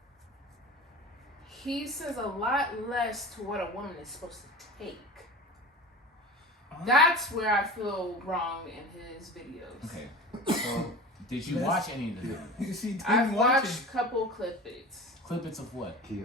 he says a lot less to what a woman is supposed to take. That's where I feel wrong in his videos. Okay. So, did you watch any of the videos? She didn't I've watch watched a couple clippets. Clippets of what? Kill.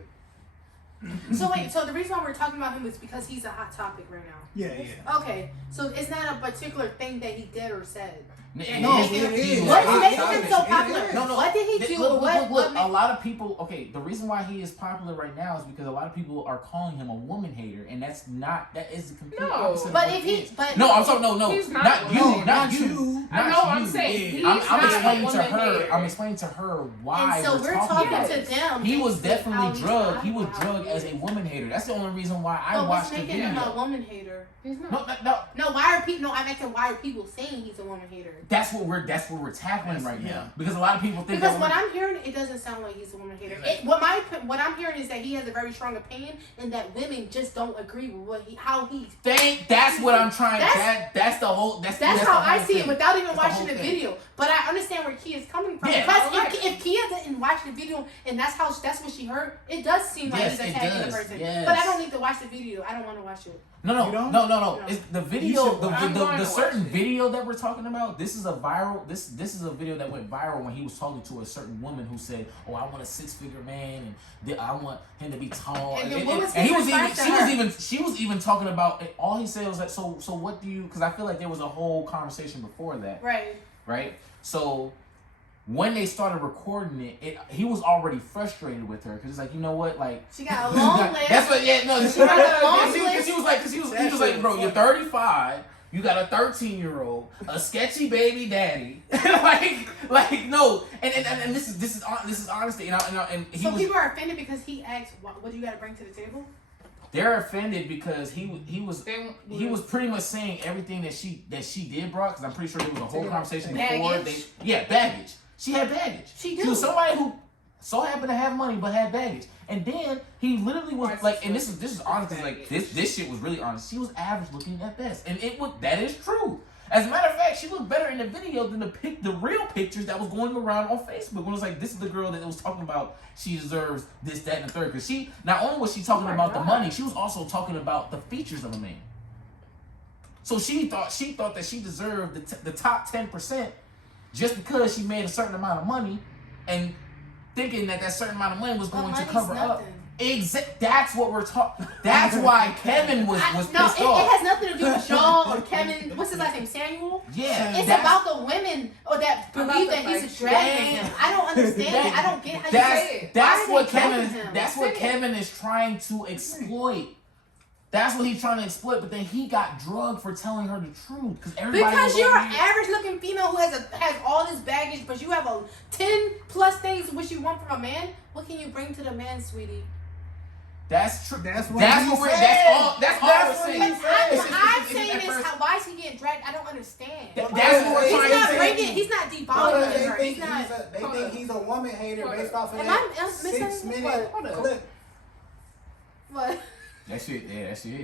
So wait, so the reason why we're talking about him is because he's a hot topic right now. Yeah. Okay, so it's not a particular thing that he did or said. No, it is. What's Hot making topic. him so It popular? is. No. What did he do? Look, What a lot of people. Okay, the reason why he is popular right now is because a lot of people are calling him a woman hater, and that's not. That is the complete opposite. But of if what he, it is. but No, I'm talking. No, He's not not a you, woman not hater. you. I know. Not I'm you. saying he's I'm not explaining a to woman her. hater. I'm explaining to her why and so we're talking about to this. them. He was basically how definitely he's drugged. not He was how drugged he as a is. woman hater. That's the only reason why I But what's watched the making him a video. woman hater? He's not. No. No, why are people? No, I'm asking why are people saying he's a woman hater? That's what we're tackling right now because a lot of people think Because that what I'm hearing, it doesn't sound like he's a woman hater. What I'm hearing is that he has a very strong opinion, and that women just don't agree with how he. that's what I'm trying. That's the whole. That's how the I whole see thing. it without even That's the watching whole the thing. video. But I understand where Kia's coming from. Yeah. Because if Kia didn't watch the video and that's what she heard, it does seem like Yes, he's it attacking the does. person. Yes. But I don't need to watch the video. I don't want to watch it. No. You don't? No. It's the video. should watch The certain video that we're talking about. This is a viral. This is a video that went viral when he was talking to a certain woman who said, "Oh, I want a 6-figure man, and I want him to be tall." And the And woman's he was getting even. response to her. She was even talking about. All he said was like, "So what do you?" Because I feel like there was a whole conversation before that. Right. So when they started recording it, he was already frustrated with her because he's like, you know what, like She got a long list. That's what. Yeah, no. She got a long Because he was like, bro, you're 35. You got a 13-year-old, a sketchy baby daddy, like no, and this is honesty, and he So was. people are offended because he asked, "What do you got to bring to the table?" They're offended because he was pretty much saying everything that she did, bro. Because I'm pretty sure there was a whole conversation before Baggage? baggage. She had baggage. She was somebody who so happened to have money but had baggage. And then he literally was like, and this is honest, like this shit was really honest. She was average looking at best, and that is true. As a matter of fact, she looked better in the video than the real pictures that was going around on Facebook. When it was like, this is the girl that was talking about she deserves this, that, and the third. Because she, not only was she talking about the money, she was also talking about the features of a man. So she thought that she deserved the top 10% just because she made a certain amount of money, and thinking that certain amount of money was going to cover up. That's what we're talking. That's why Kevin was pissed off. It has nothing to do with Sean or Kevin. What's his last name? Samuel. Yeah, it's about the women that believe that he's a drag. I don't understand it. I don't get how you say it. That's what Kevin. That's what Kevin is trying to exploit. That's what he's trying to exploit, but then he got drugged for telling her the truth because you're an average looking female who has all this baggage, but you have 10 plus things which you want from a man. What can you bring to the man, sweetie? That's true. That's all we're saying. I'm saying is why is he getting dragged? I don't understand. That's what we're trying to say. He's not devaluing her. They think he's a woman hater based off of that 6-minute clip. What? That shit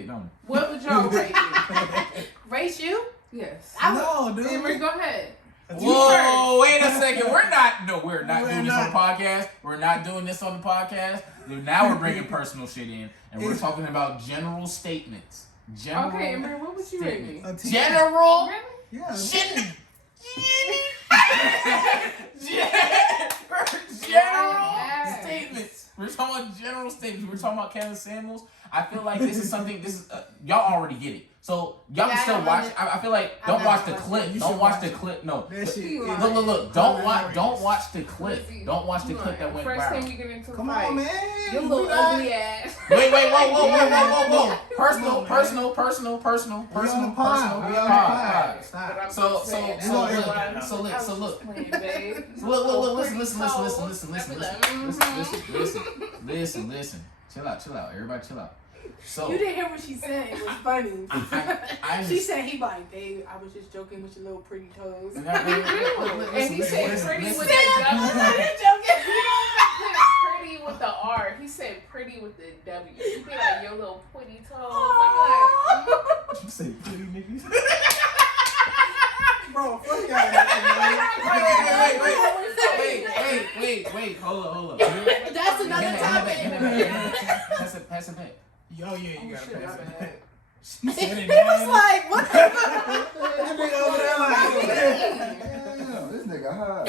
don't. What would y'all rate me? Rate you? Yes. No, dude. EmErY, go ahead. Whoa, wait a second. We're not doing this on the podcast. We're not doing this on the podcast. Now we're bringing personal shit in, and we're talking about general statements. Okay, EmErY, what would you rate me? General. Yeah. General statements. We're talking about general statements. We're talking about Kevin Samuels. I feel like this is something. Y'all already get it. So y'all can still watch. I feel like don't watch the clip. Don't watch the clip. No. Look. Don't watch the clip. Don't watch the clip that went viral. First time we get into Come on, man. Your little ugly ass. Wait, whoa. Personal. Stop. So look. Listen. Chill out. Everybody chill out. So you didn't hear what she said. It was funny. I she said he like, babe, I was just joking with your little pretty toes. And he said pretty with the joking. Pretty with the R. He said pretty with the W. You be like your little pretty toes. I'm like, you say pretty niggas? Bro, fuck y'all. Wait. Hold up. That's another topic. Pass it back. Oh yeah, you gotta pass it back. She said it. He was like, what the fuck? That nigga over there like, Damn, this nigga high.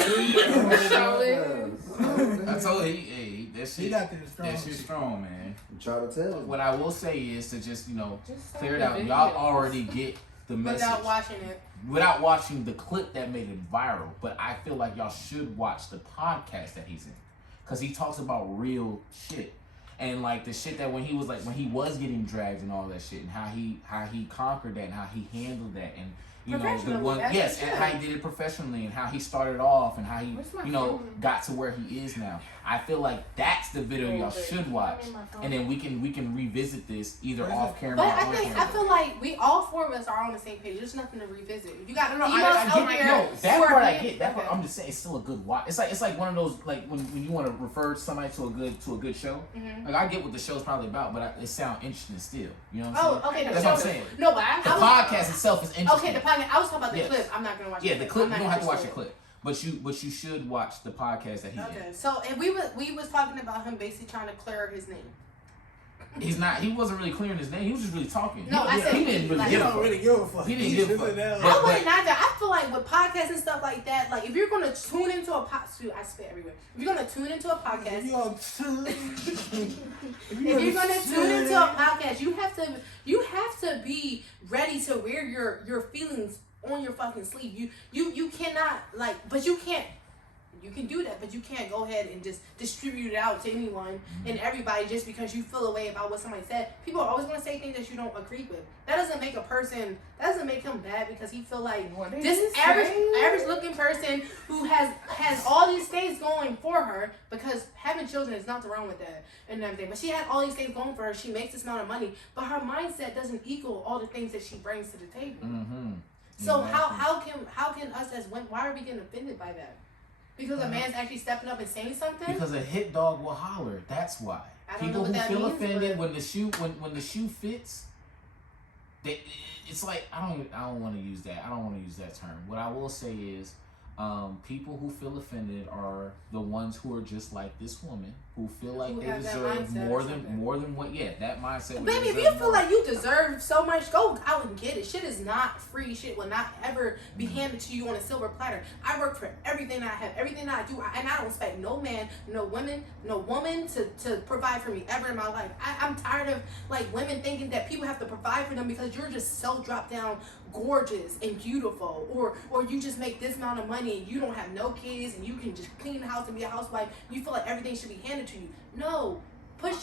I told he that shit. he got this strong. That shit strong, man. I'm trying to tell you. What I will say is to just Just clear it the out. videos. Y'all already get the message Without watching it. without watching the clip that made it viral. But I feel like y'all should watch the podcast that he's in, because he talks about real shit. And like the shit that when he was getting dragged and all that shit, and how he conquered that and how he handled that, and the Professionally, one that's yes, for and sure. how he did it professionally, and how he started off, and how he Where's my phone? got to where he is now. I feel like that's the video y'all should watch, and then we can revisit this either Where's off it? camera But or I on think camera. I feel like we all four of us are on the same page. There's nothing to revisit. You got emails I out get, there. no, that who are part I being- get. That part, okay. I'm just saying, it's still a good watch. It's like one of those, like when you want to refer somebody to a good show. Mhm. Like I get what the show's probably about, but it sounds interesting still. You know what I'm saying? Oh, okay. The That's show. what I'm saying. No, but The I was, podcast itself is interesting. Okay, the podcast. I was talking about the Yes. clip. I'm not gonna watch. Yeah, the clip. I'm You not don't have to watch the interested. clip, but you should watch the podcast that he's Okay, so and we was talking about him basically trying to clear his name. in. He's not. He wasn't really clearing his name. He was just really talking. No, I said he didn't really like, He give a don't fuck. really give a fuck. He didn't He's give a just fuck. there But- I wouldn't either. I feel like with podcasts and stuff like that, like if you're gonna tune into a podcast, I spit everywhere. If you're gonna tune into a podcast, if you're gonna tune into a podcast, you have to be ready to wear your feelings on your fucking sleeve. You cannot but you can't. You can do that, but you can't go ahead and just distribute it out to anyone and everybody just because you feel a way about what somebody said. People are always going to say things that you don't agree with. That doesn't make that doesn't make him bad because he feel like What did this he average say? looking person who has all these things going for her, because having children is nothing wrong with that and everything. But she had all these things going for her. She makes this amount of money, but her mindset doesn't equal all the things that she brings to the table. Mm-hmm. So how can us as women, why are we getting offended by that? Because a man's actually stepping up and saying something? Because a hit dog will holler. That's why. I don't know People what who that feel means, offended but- when the shoe fits, it's like I don't want to use that. I don't want to use that term. What I will say is, people who feel offended are the ones who are just like this woman, who feel like Who they have that deserve mindset more or than something. what. Yeah, that mindset. where Baby, they if you deserve feel more. like you deserve so much, go out and get it. Shit is not free. Shit will not ever be handed to you on a silver platter. I work for everything that I have, everything that I do, and I don't expect no man, no woman to provide for me ever in my life. I'm tired of like women thinking that people have to provide for them because you're just so drop down gorgeous and beautiful, or you just make this amount of money and you don't have no kids and you can just clean the house and be a housewife. You feel like everything should be handed to you. No. Put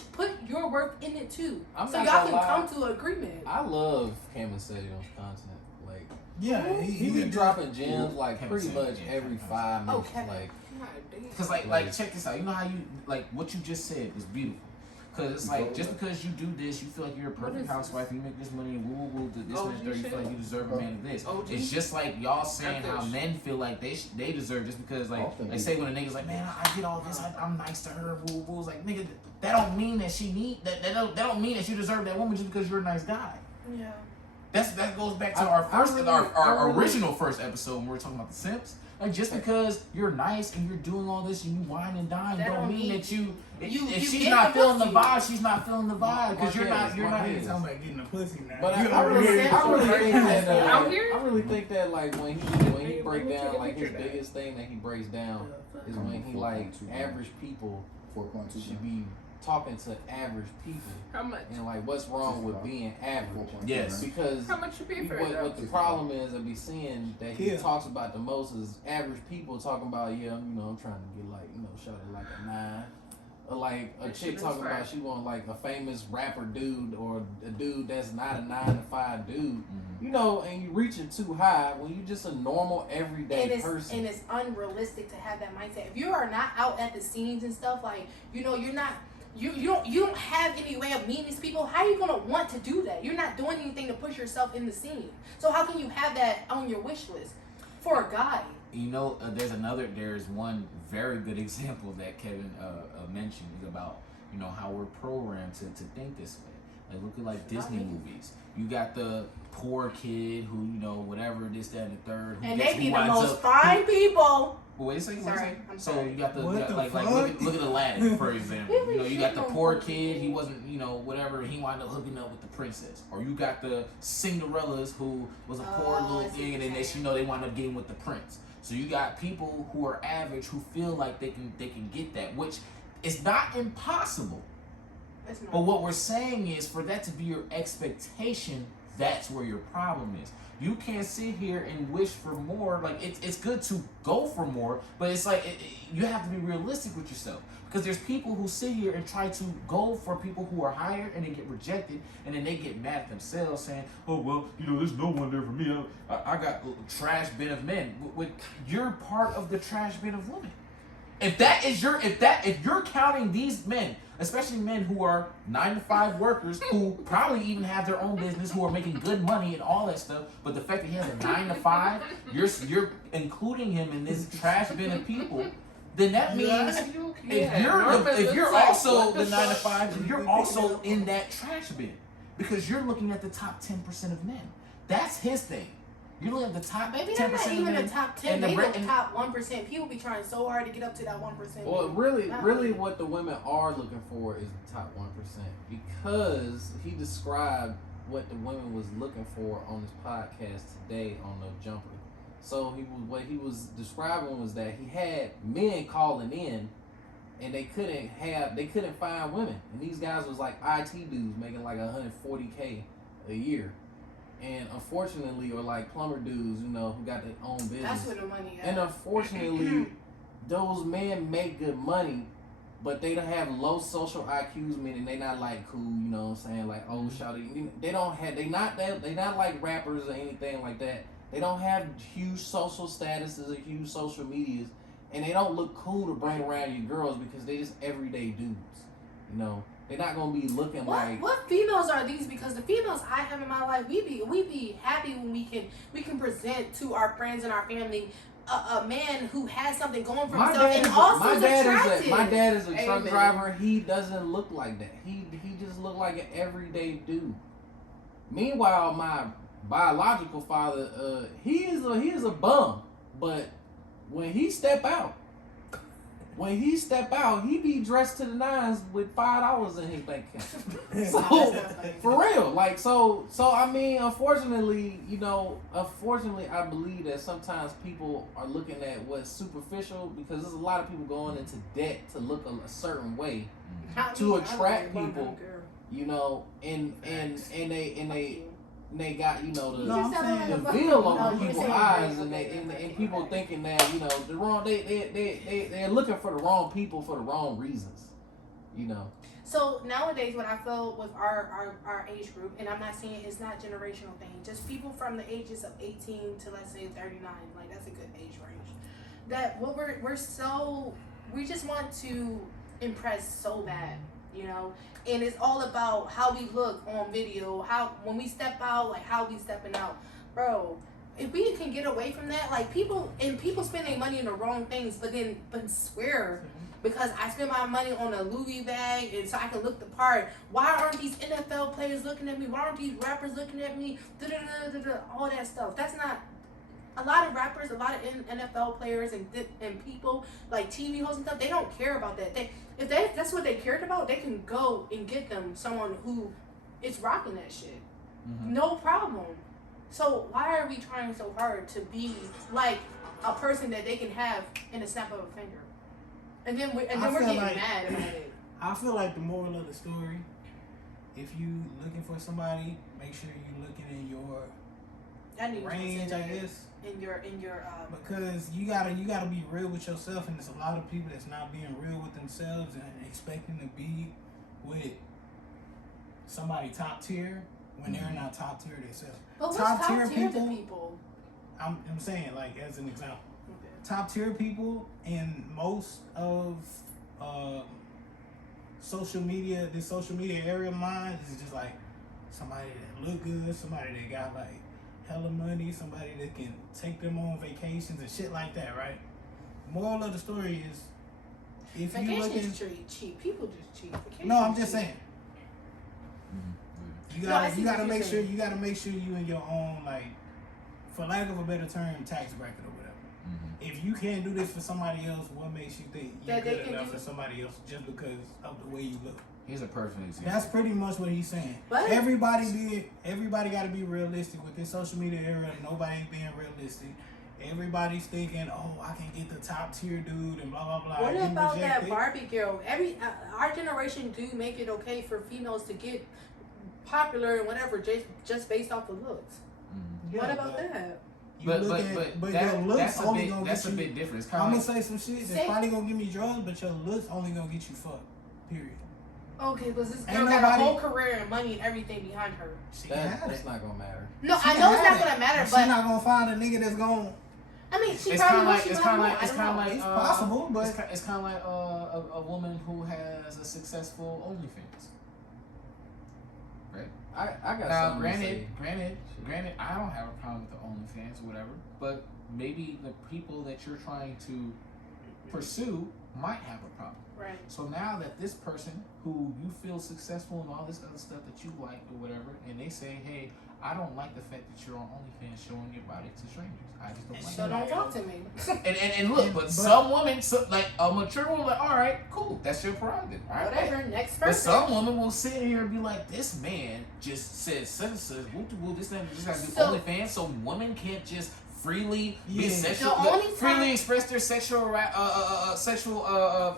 your work in it too, I'm so not y'all gonna can lie. come to an agreement. I love Cameron Stadium's content. Like Yeah, he be dropping gems like Kevin pretty Samuels, much yeah, every Kevin 5 minutes. Okay. Like Cause like check this out. You know how you like what you just said is beautiful. Cause it's like just because you do this, you feel like you're a perfect housewife. You make this money, woo woo woo. This OG much dirt. You feel like you deserve a man of this. OG? It's just like y'all saying how Catfish. men feel like they deserve just because like Often they say when a nigga's like, man, I get all this. I'm nice to her. Woo woo. It's like nigga, that don't mean that she need that. That don't mean that you deserve that woman just because you're a nice guy. Yeah. That goes back to I really- our original first episode when we were talking about the simps. Like just because you're nice and you're doing all this and you wine and dine That don't don't mean mean that you if you she's get not the feeling the pussy. vibe, she's not feeling the vibe because you're not Marquez, you're not. Marquez. Talking about getting the pussy now. But You I really already- think that Out here? I really think that like when he break down like his biggest thing that he breaks down is when he like average people 4.2. should be talking to average people How much? and like what's wrong with being average. Yes. Because How much you pay for it? what the problem is I be seeing that he Yeah. talks about the most is average people talking about I'm trying to get like shot at like a 9, or like a That shit chick is talking about right. she want like a famous rapper dude or a dude that's not a 9 to 5 dude, and you reaching too high when you just a normal everyday person. And it's unrealistic to have that mindset. If you are not out at the scenes and stuff, like you're not. You don't have any way of meeting these people. How are you gonna want to do that? You're not doing anything to push yourself in the scene. So how can you have that on your wish list for a guy? There's one very good example that Kevin mentioned is about how we're programmed to think this way. Like look at like Disney movies. You got the poor kid who whatever this that and the third. Who And gets, they who be the winds most up, fine people. But wait a second. Sorry, I'm So sorry. you got What the like fuck? look at Aladdin, for example. You know, you got the Really poor shit on kid. He wasn't, you know, whatever. He wound up hooking up with the princess. Or you got the Cinderellas who was a poor Oh, little I see thing, and then what they, you know, they wound up getting with the prince. So you got people who are average who feel like they can get that, which is not impossible. It's not. But what we're saying is, for that to be your expectation, that's where your problem is. You can't sit here and wish for more. Like, it's good to go for more, but it's like you have to be realistic with yourself. Because there's people who sit here and try to go for people who are higher and they get rejected, and then they get mad at themselves saying, oh, well, you know, there's no one there for me. I got trash bin of men. You're part of the trash bin of women. If you're counting these men, especially men who are 9-to-5 workers, who probably even have their own business, who are making good money and all that stuff, but the fact that he has a 9-to-5, you're including him in this trash bin of people, then that means if you're also the 9-to-5, you're also in that trash bin, because you're looking at the top 10% of men. That's his thing. You're looking at the top 10% Maybe they're not even of the top 10. and Maybe the the top 1%. People be trying so hard to get up to that 1%. Well, really, what the women are looking for is the top 1%, because he described what the women was looking for on his podcast today on the Jumper. So what he was describing was that he had men calling in, and they couldn't find women, and these guys was like IT dudes making like $140K a year. And unfortunately, or like plumber dudes, you know, who got their own business. That's where the money is. And unfortunately, those men make good money, but they don't have low social IQs, meaning they not like cool, you know what I'm saying? Like, oh, shawty. They not like rappers or anything like that. They don't have huge social statuses or huge social medias, and they don't look cool to bring around your girls because they just everyday dudes, you know? They're not gonna be looking like. What females are these? Because the females I have in my life, we be happy when we can present to our friends and our family a man who has something going for himself and also is attractive. My dad is a truck driver. He doesn't look like that. He just look like an everyday dude. Meanwhile, my biological father, he is a bum, but when he step out, he be dressed to the nines with $5 in his bank account. So, for real, like, so I mean, unfortunately, I believe that sometimes people are looking at what's superficial, because there's a lot of people going into debt to look a certain way to attract people, you know, and they got, you know, the veil over people's eyes, and people thinking that, you know, the wrong, they're looking for the wrong people for the wrong reasons, you know. So nowadays, what I feel with our age group, and I'm not saying it's not generational thing, just people from the ages of 18 to, let's say, 39, like that's a good age range. That what we just want to impress so bad, you know. And it's all about how we look on video, how when we step out, like how we stepping out, bro. If we can get away from that, like people spending money on the wrong things, but swear because I spend my money on a Louis bag and so I can look the part. Why aren't these NFL players looking at me? Why aren't these rappers looking at me? All that stuff. That's not. A lot of rappers, a lot of NFL players and people like TV hosts and stuff, they don't care about that. If that's what they cared about, they can go and get them someone who is rocking that shit. Mm-hmm. No problem. So why are we trying so hard to be like a person that they can have in a snap of a finger? And then we're getting mad about it. I feel like the moral of the story, if you looking for somebody, make sure you looking in your range, I guess. In your because you gotta be real with yourself, and there's a lot of people that's not being real with themselves and expecting to be with somebody top tier when they're not top tier themselves. But what's top tier people? I'm saying, like, as an example, top tier people in most of social media area of mine is just like somebody that look good, somebody that got like hella money, somebody that can take them on vacations and shit like that, right? Moral of the story is, if you looking cheap, people just cheap. No, I'm just saying. You gotta make sure you in your own, like, for lack of a better term, tax bracket or whatever. Mm-hmm. if you can't do this for somebody else, what makes you think you're That they good can enough do- for somebody else just because of the way you look? Here's a perfect example. That's pretty much what he's saying. But- Everybody got to be realistic with this social media era. Nobody's being realistic. Everybody's thinking, oh, I can get the top tier dude and blah blah blah. What Get about that rejected. Barbie girl? Our generation do make it okay for females to get popular and whatever just based off of looks. Mm-hmm. What Yeah, about but that? You look at, but your looks that's a only bit, gonna that's get a you. bit different. It's I'm kind gonna of say some shit that's probably gonna give me drugs, but your looks only gonna get you fucked. Period. Okay, because this girl Ain't got nobody- a whole career and money and everything behind her. She had That's it. not gonna matter. No, She I know it's had not it. gonna matter, She but not gonna find a nigga that's gonna. I mean, she it's probably kind of will. like She it's probably kind of won't. like I it's don't kind of know. like It's possible, but it's kind of like a woman who has a successful OnlyFans. Right. I got Now, something to say. granted, I don't have a problem with the OnlyFans or whatever, but maybe the people that you're trying to pursue might have a problem. Right. So now that this person who you feel successful and all this other stuff that you like or whatever, and they say, hey, I don't like the fact that you're on OnlyFans showing your body to strangers. I just don't like So it. don't talk to me. And look, but some women, like a mature woman, like, all right, cool, that's your prerogative. All right, Whatever. Next but person. some woman will sit here and be like, this man just said such and such, woo, this and just gotta do So- OnlyFans, so women can't just freely be Yeah. sexual, The only freely time- express their sexual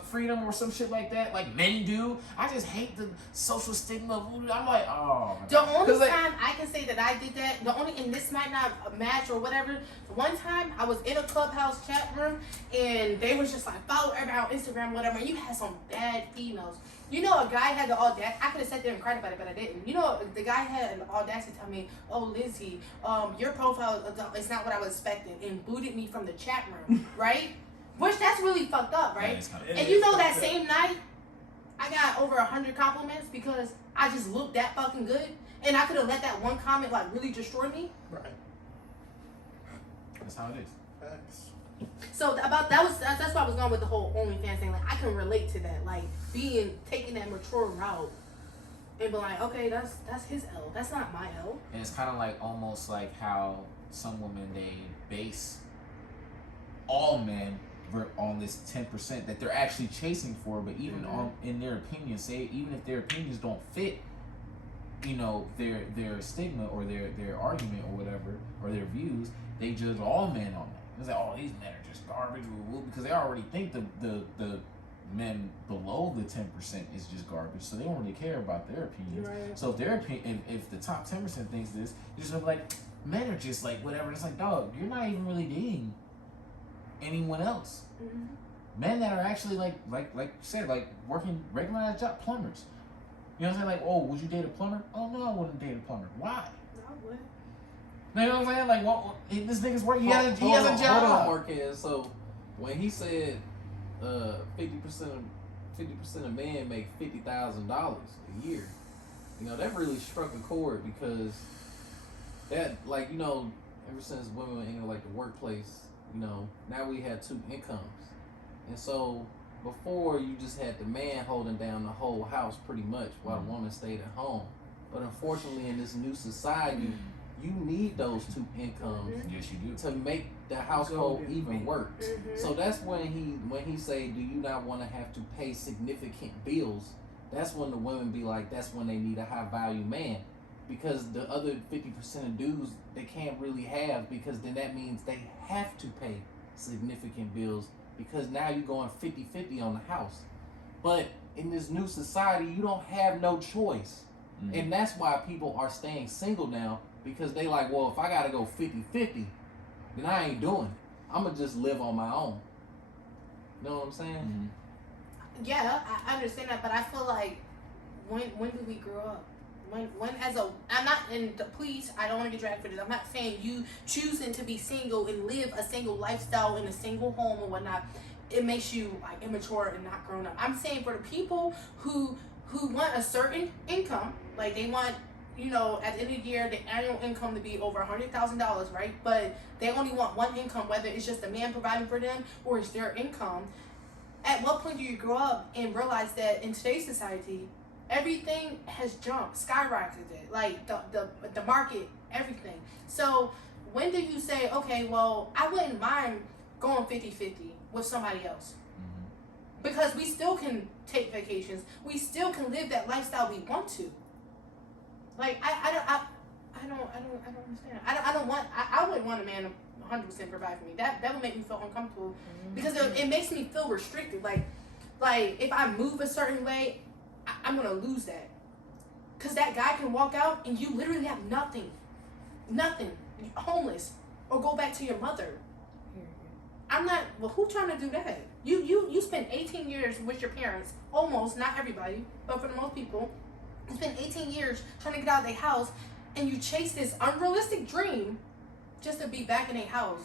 freedom or some shit like that, like men do. I just hate the social stigma of voodoo. I'm like, oh. my The God. only 'Cause, like, time I can say that I did that, and this might not match or whatever. One time I was in a Clubhouse chat room and they was just like, follow everybody on Instagram, whatever. And you had some bad females. You know, a guy had the audacity. I could have sat there and cried about it, but I didn't. You know, the guy had the audacity to tell me, "Oh, Lizzy, your profile is not what I was expecting," and booted me from the chat room, right? Which that's really fucked up, yeah, right? it's kinda- And you know that same night, I got over 100 compliments because I just looked that fucking good, and I could have let that one comment like really destroy me. Right. That's how it is. Facts. So that's why I was going with the whole OnlyFans thing. Like I can relate to that, like taking that mature route and be like, okay, that's his L. That's not my L. And it's kind of like almost like how some women, they base all men on this 10% that they're actually chasing for, but even on in their opinion, say even if their opinions don't fit, you know, their stigma or their argument or whatever or their views, they judge all men on that. It's like, oh, these men are just garbage, because they already think the men below the 10% is just garbage, so they don't really care about their opinions. Right. So if their opinion, if the top 10% thinks this, you're just like, men are just like whatever. It's like, dog, you're not even really dating anyone else. Mm-hmm. Men that are actually like you said, like working regular job, plumbers. You know what I'm saying? Like, oh, would you date a plumber? Oh no, I wouldn't date a plumber. Why? I would. You know what I'm saying? Like, what? This nigga's working. He has a Hold on, job. Marquez. So when he said 50% of men make $50,000 a year, you know, that really struck a chord, because that, like, you know, ever since women went into like the workplace, you know, now we had two incomes. And so before, you just had the man holding down the whole house pretty much while the woman stayed at home. But unfortunately, in this new society, you need those two incomes Yes, you do. to make the household even work. Mhm. So that's when he say, do you not want to have to pay significant bills? That's when the women be like, that's when they need a high value man, because the other 50% of dudes, they can't really have, because then that means they have to pay significant bills, because now you're going 50-50 on the house. But in this new society, you don't have no choice. And that's why people are staying single now, because they like, well, if I gotta go 50-50, then I ain't doing it. I'm gonna just live on my own. You know what I'm saying? Yeah, I understand that, but I feel like when do we grow up? When as a, I'm not, and please, I don't want to get dragged for this. I'm not saying you choosing to be single and live a single lifestyle in a single home or whatnot, it makes you like immature and not grown up. I'm saying for the people who want a certain income, like they want, you know, at the end of the year, the annual income to be over $100,000, right? But they only want one income, whether it's just a man providing for them or it's their income. At what point do you grow up and realize that in today's society, everything has jumped, skyrocketed, like the market, everything. So when do you say, okay, well, I wouldn't mind going 50-50 with somebody else. Because we still can take vacations. We still can live that lifestyle we want to. Like I don't understand. I wouldn't want a man to 100% provide for me. That would make me feel uncomfortable because it makes me feel restricted. Like if I move a certain way, I'm gonna lose that. Cause that guy can walk out and you literally have nothing, homeless, or go back to your mother. I'm not. Well, who trying to do that? You spent 18 years with your parents, almost, not everybody, but for the most people, you spent 18 years trying to get out of their house, and you chase this unrealistic dream just to be back in a house.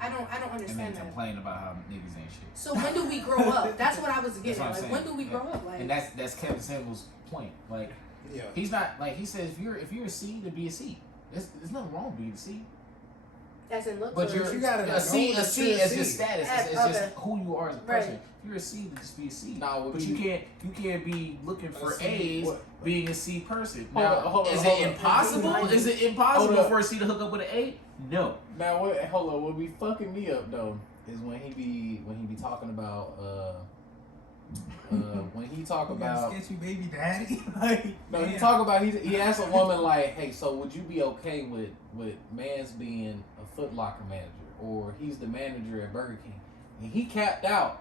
I don't understand and then that. complain about how niggas ain't shit. So when do we grow up? That's what I was getting That's at. what I'm Like, when saying. do we grow up? Like, And that's Kevin Samuel's point. Like, he's not like he says if you're a C, to be a C. There's nothing wrong with being a C. as in looks. But or- you're you gotta a C know as that you're a just C. status. It's Okay. just who you are as a Right. person. If you're a C, then just be a C. Nah, but you can't be looking for C, A's what? being a C person. Hold Now, on, hold on, is hold it on. impossible? Is it impossible Hold up. for a C to hook up with an A? No. Now, hold on. What be fucking me up though is when he be talking about when he talk about sketchy baby daddy. Like, no, he damn. talk about he asked a woman like, hey, so would you be okay with man's being a Foot Locker manager or he's the manager at Burger King and he capped out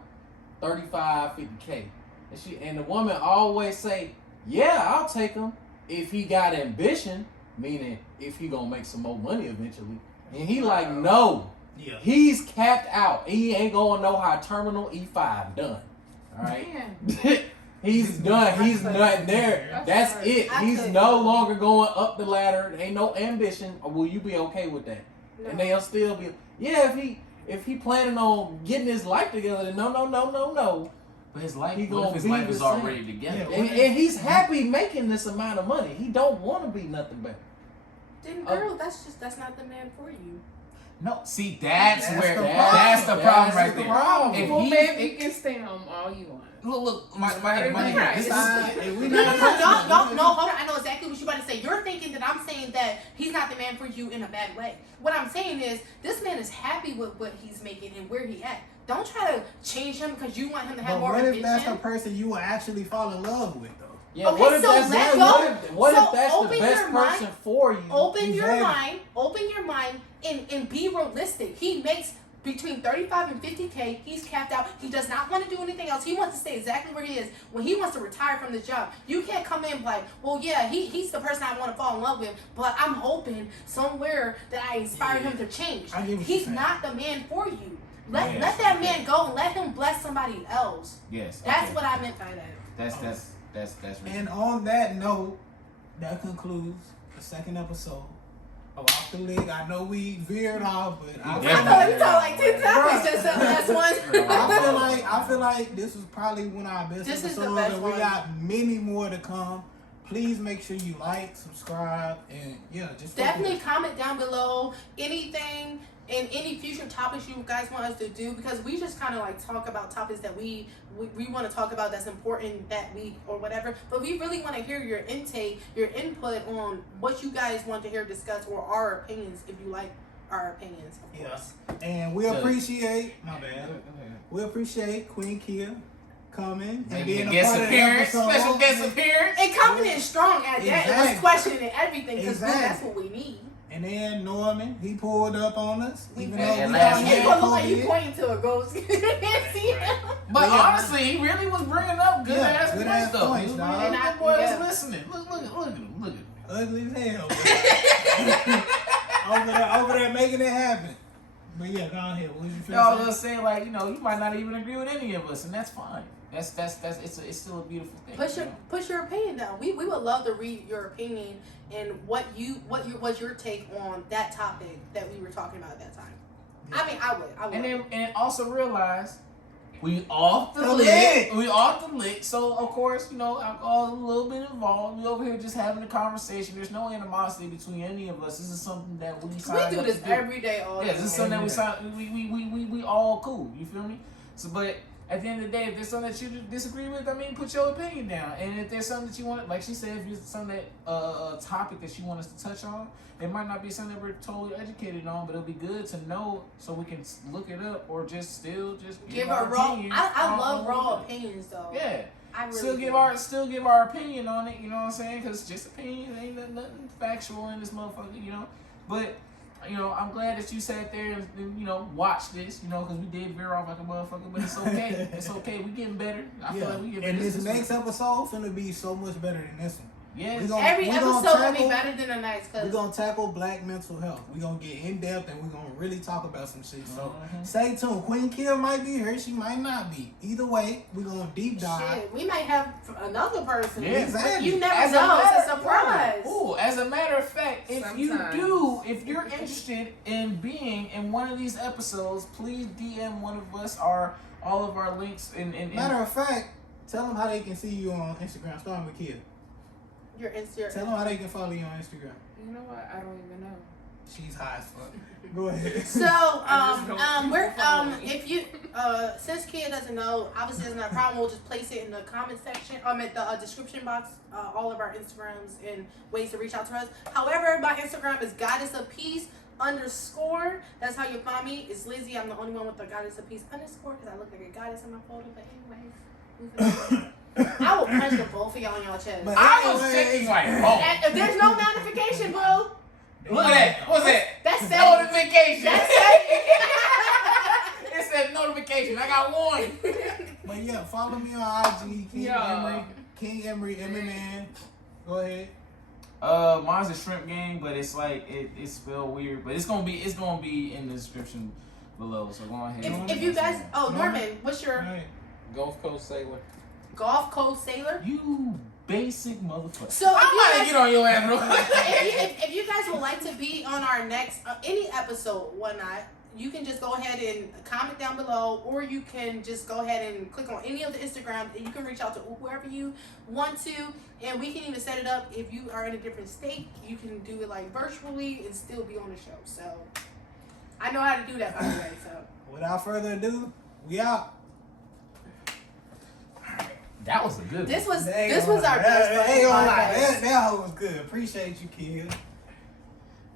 35, 50K and the woman always say, yeah, I'll take him if he got ambition, meaning if he gonna make some more money eventually, and he like no. Yeah. He's capped out. He ain't gonna know how Terminal E5 done. All right. He's done. He's not there. That's it. He's no longer going up the ladder. Ain't no ambition. Or will you be okay with that? No. And they'll still be. Yeah, if he planning on getting his life together, then no. But his life, He what gonna if his be life the is same. already together? Yeah, And he's happy making this amount of money. He don't want to be nothing better. Then girl, that's not the man for you. No, see, that's That's where the that's the problem. problem right That's the there. problem. If Well, he, baby, you can stay home all you want. look, my Right. this is If we No, not hold on. I know exactly what you're about to say. You're thinking that I'm saying that he's not the man for you in a bad way. What I'm saying is, this man is happy with what he's making and where he at. Don't try to change him because you want him to have But more what if ambition. that's the person you will actually fall in love with, though? Yeah, Okay, what if so that's let what go. if that's the Open best your mind. person for you? Open your Exactly. mind, and be realistic. He makes between 35 and 50K. He's capped out. He does not want to do anything else. He wants to stay exactly where he is. When he wants to retire from this job, you can't come in like, well, yeah, he's the person I want to fall in love with, but I'm hoping somewhere that I inspire him to change. I get what He's you're saying. not the man for you. Let Yes, that okay. man go and let him bless somebody else. yes. That's okay. what I meant by that. That's And reasonable. on that note, that concludes the second episode of Off the Liq. I know we veered off, but I Yeah. I thought you talked like 10 topics since the last one. I feel like this was probably one of our best This is episodes, the best and we one. got many more to come. Please make sure you like, subscribe, and just Definitely comment down below anything and any future topics you guys want us to do, because we just kind of like talk about topics that we want to talk about that's important that week or whatever, but we really want to hear your intake, your input on what you guys want to hear discussed, or our opinions if you like our opinions, of course. And we appreciate we appreciate Queen Kia coming and being a guest part appearance, of the episode. special guest appearance. And coming in strong at that, it Exactly. was questioning everything, because Exactly. that's what we need. And then Norman, he pulled up on us, even though And we last thought he week- It's had gonna look like you COVID. pointing to a ghost. You can't see him. But Yeah. honestly, he really was bringing up good ass good points ass though. points, He was dog. really- And that boy yeah. was listening. Look at him. Look at him. Ugly as hell. over there making it happen. But yeah, go ahead. What did you feel? No, I was just saying, like, you might not even agree with any of us, and that's fine. That's it's still a beautiful thing. Push your opinion down. We would love to read your opinion and what was your take on that topic that we were talking about at that time. Yeah. I mean, I would. And also realize we off the The lick. lick. We off the lick. So of course, alcohol is a little bit involved. We over here just having a conversation. There's no animosity between any of us. This is something that we signed We do up this to do. every day, all Yeah, day. this is something that we signed. We all cool. You feel me? So, but at the end of the day, if there's something that you disagree with, I mean, put your opinion down. And if there's something that you want, like she said, if there's something that a topic that she wants us to touch on, it might not be something that we're totally educated on, but it'll be good to know so we can look it up or just give her our raw. opinion. I love raw opinions though. Yeah. I really still give our opinion on it, you know what I'm saying? Because just opinion ain't nothing factual in this motherfucker, you know. But you know, I'm glad that you sat there and you know watched this, you know, because we did veer off like a motherfucker, but it's okay. It's okay. We getting better. I feel like we getting better. And this next episode finna be so much better than this one. Yes. Every episode will be better than the next. We're gonna tackle black mental health. We're gonna get in depth and we're gonna really talk about some shit. So stay tuned. Queen Kill might be here, she might not be. Either way, we're gonna deep dive. Shit, we might have another person. Yeah, exactly. You never know. It's a surprise. Ooh, as a matter of fact, if you're interested in being in one of these episodes, please DM one of us all of our links. Matter of fact, tell them how they can see you on Instagram. Starting with Kill. Your Instagram. Tell them how they can follow you on Instagram. You know what? I don't even know. She's high as fuck. Go ahead. So, if you, since Kia doesn't know, obviously doesn't have a problem, we'll just place it in the comment section, at the description box, all of our Instagrams and ways to reach out to us. However, my Instagram is goddessapeace_. That's how you find me. It's Lizzy. I'm the only one with the goddessapeace_ because I look like a goddess in my photo. But anyways, I will punch the both of y'all in your chest. But I was checking like, oh. There's no notification, boo. Look at that. What's that? That's notification. That's It said notification. I got one. But yeah, follow me on IG, King EmErY, MMA. Go ahead. Mine's a ShrimpGang, but it's like it's spelled weird. But it's gonna be in the description below. So go ahead. If you guys, Norman, what's your Gulf Coast Sailor? Gulf Coast Sailor? You basic motherfucker. So I'm gonna get on your ass, bro. if you guys would like to be on our next any episode, whatnot, you can just go ahead and comment down below, or you can just go ahead and click on any of the Instagram, and you can reach out to whoever you want to, and we can even set it up if you are in a different state. You can do it like virtually and still be on the show. So I know how to do that, by the way. So without further ado, we out. That was a good one. This was our best podcast. That hoe was good. Appreciate you, kid.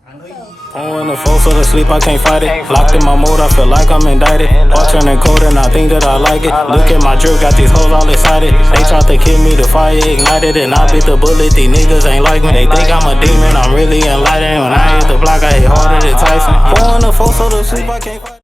I know you. I'm in the full so to sleep, I can't fight it. Locked in my mode, I feel like I'm indicted. Alternate code and I think that I like it. Look at my drip, got these hoes all excited. They tried to kill me, the fire ignited, and I beat the bullet. These niggas ain't like me. They think I'm a demon, I'm really enlightened. When I hit the block, I hit harder than Tyson. I'm in the full so to sleep, I can't fight it.